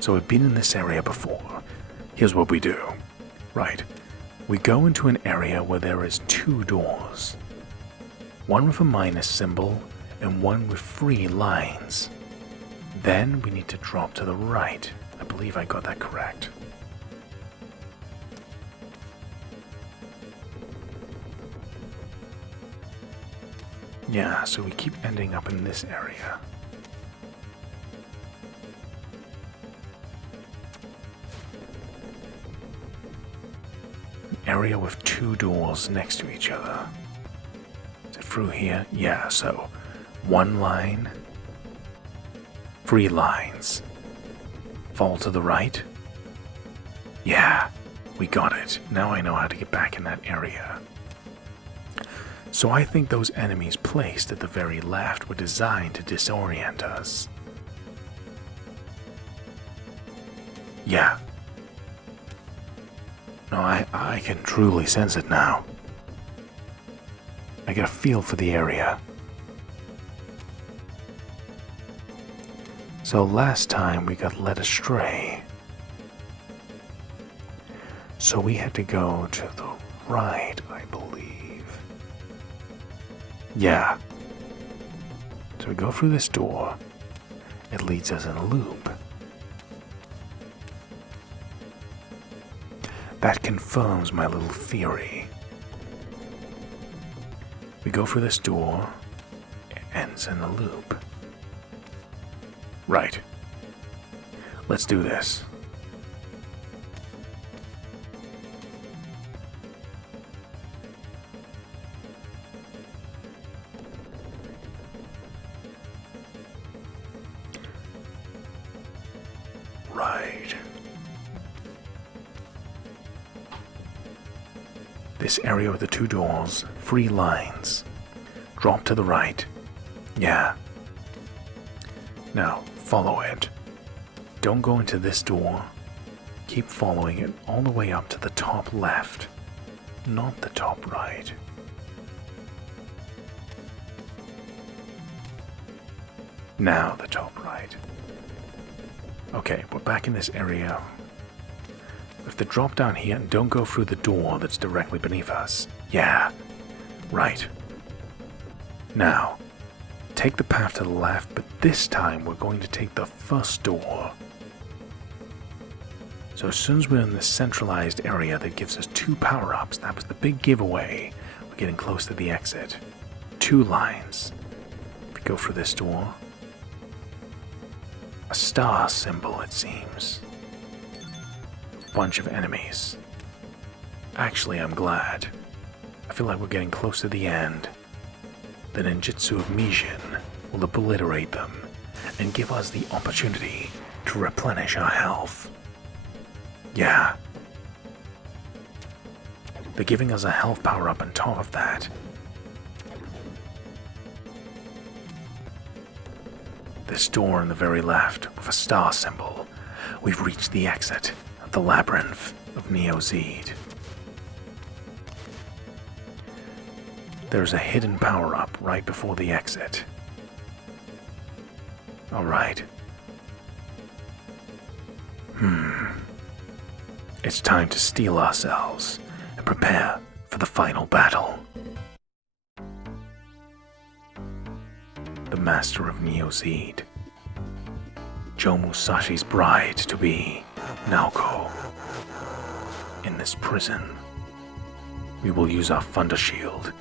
So we've been in this area before. Here's what we do. Right. We go into an area where there is 2 doors. One with a minus symbol and one with 3 lines. Then we need to drop to the right. I believe I got that correct. Yeah, so we keep ending up in this area. An area with two doors next to each other. Is it through here? Yeah, so one line, 3 lines. Fall to the right. Yeah, we got it. Now I know how to get back in that area. So I think those enemies placed at the very left were designed to disorient us. Yeah. No, I can truly sense it now. I get a feel for the area. So last time we got led astray. So we had to go to the right, I believe. Yeah. So we go through this door. It leads us in a loop. That confirms my little theory. We go through this door. It ends in a loop. Right. Let's do this. Right. This area with the 2 doors, 3 lines. Drop to the right. Yeah. Now, follow it. Don't go into this door. Keep following it all the way up to the top left, not the top right. Now the top right. Okay, we're back in this area. We have to drop down here and don't go through the door that's directly beneath us. Yeah, right. Now, take the path to the left, but this time we're going to take the first door. So as soon as we're in this centralized area that gives us 2 power-ups, that was the big giveaway. We're getting close to the exit. 2 lines. If we go through this door, a star symbol, it seems. Bunch of enemies. Actually, I'm glad. I feel like we're getting close to the end. The ninjutsu of Mijin will obliterate them and give us the opportunity to replenish our health. Yeah. They're giving us a health power-up on top of that. This door on the very left with a star symbol. We've reached the exit of the Labyrinth of Zeed. There's a hidden power-up right before the exit. Alright. It's time to steel ourselves and prepare for the final battle. The master of Zeed. Joe Musashi's bride-to-be, Naoko. In this prison, we will use our Thunder Shield.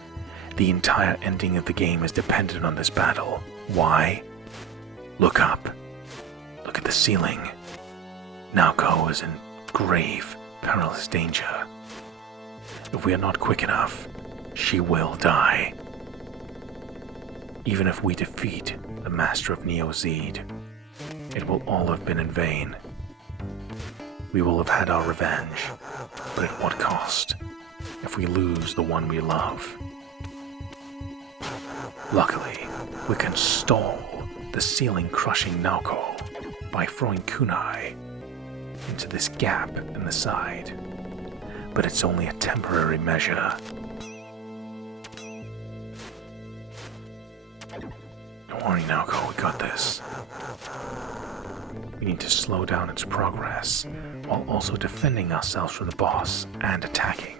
The entire ending of the game is dependent on this battle. Why? Look up. Look at the ceiling. Naoko is in grave, perilous danger. If we are not quick enough, she will die. Even if we defeat the Master of Zeed, it will all have been in vain. We will have had our revenge, but at what cost? If we lose the one we love. Luckily, we can stall the ceiling-crushing Naoko by throwing kunai into this gap in the side. But it's only a temporary measure. Don't worry, Naoko, we got this. We need to slow down its progress, while also defending ourselves from the boss and attacking.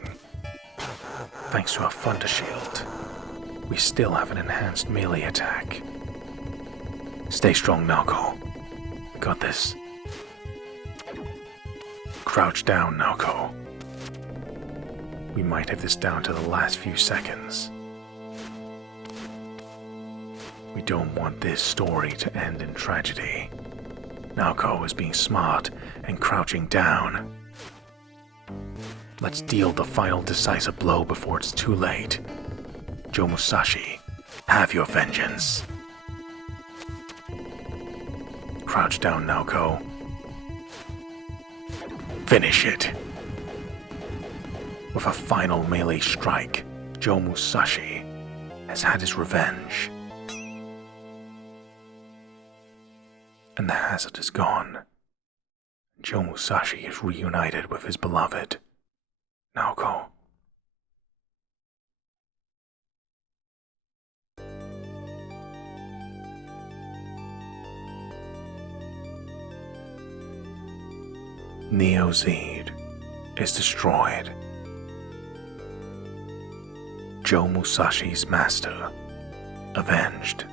Thanks to our Thunder Shield, we still have an enhanced melee attack. Stay strong, Naoko. We got this. Crouch down, Naoko. We might have this down to the last few seconds. We don't want this story to end in tragedy. Naoko is being smart and crouching down. Let's deal the final decisive blow before it's too late. Joe Musashi, have your vengeance. Crouch down, Naoko. Finish it. With a final melee strike, Joe Musashi has had his revenge. And the hazard is gone. Joe Musashi is reunited with his beloved, Naoko. Neo Zeed is destroyed. Joe Musashi's master avenged,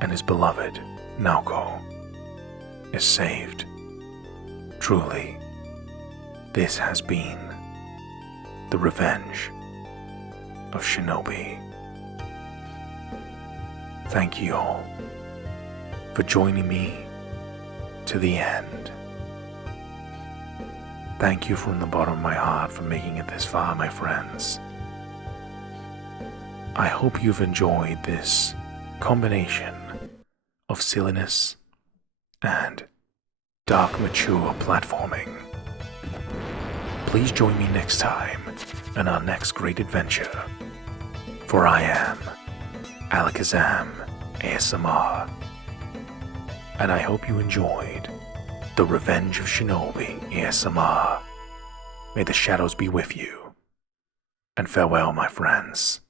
and his beloved Naoko is saved. Truly, this has been the revenge of Shinobi. Thank you all for joining me to the end. Thank you from the bottom of my heart for making it this far, my friends. I hope you've enjoyed this combination of silliness and dark, mature platforming. Please join me next time in our next great adventure. For I am Alakazam ASMR, and I hope you enjoyed The Revenge of Shinobi ASMR. May the shadows be with you, and farewell, my friends.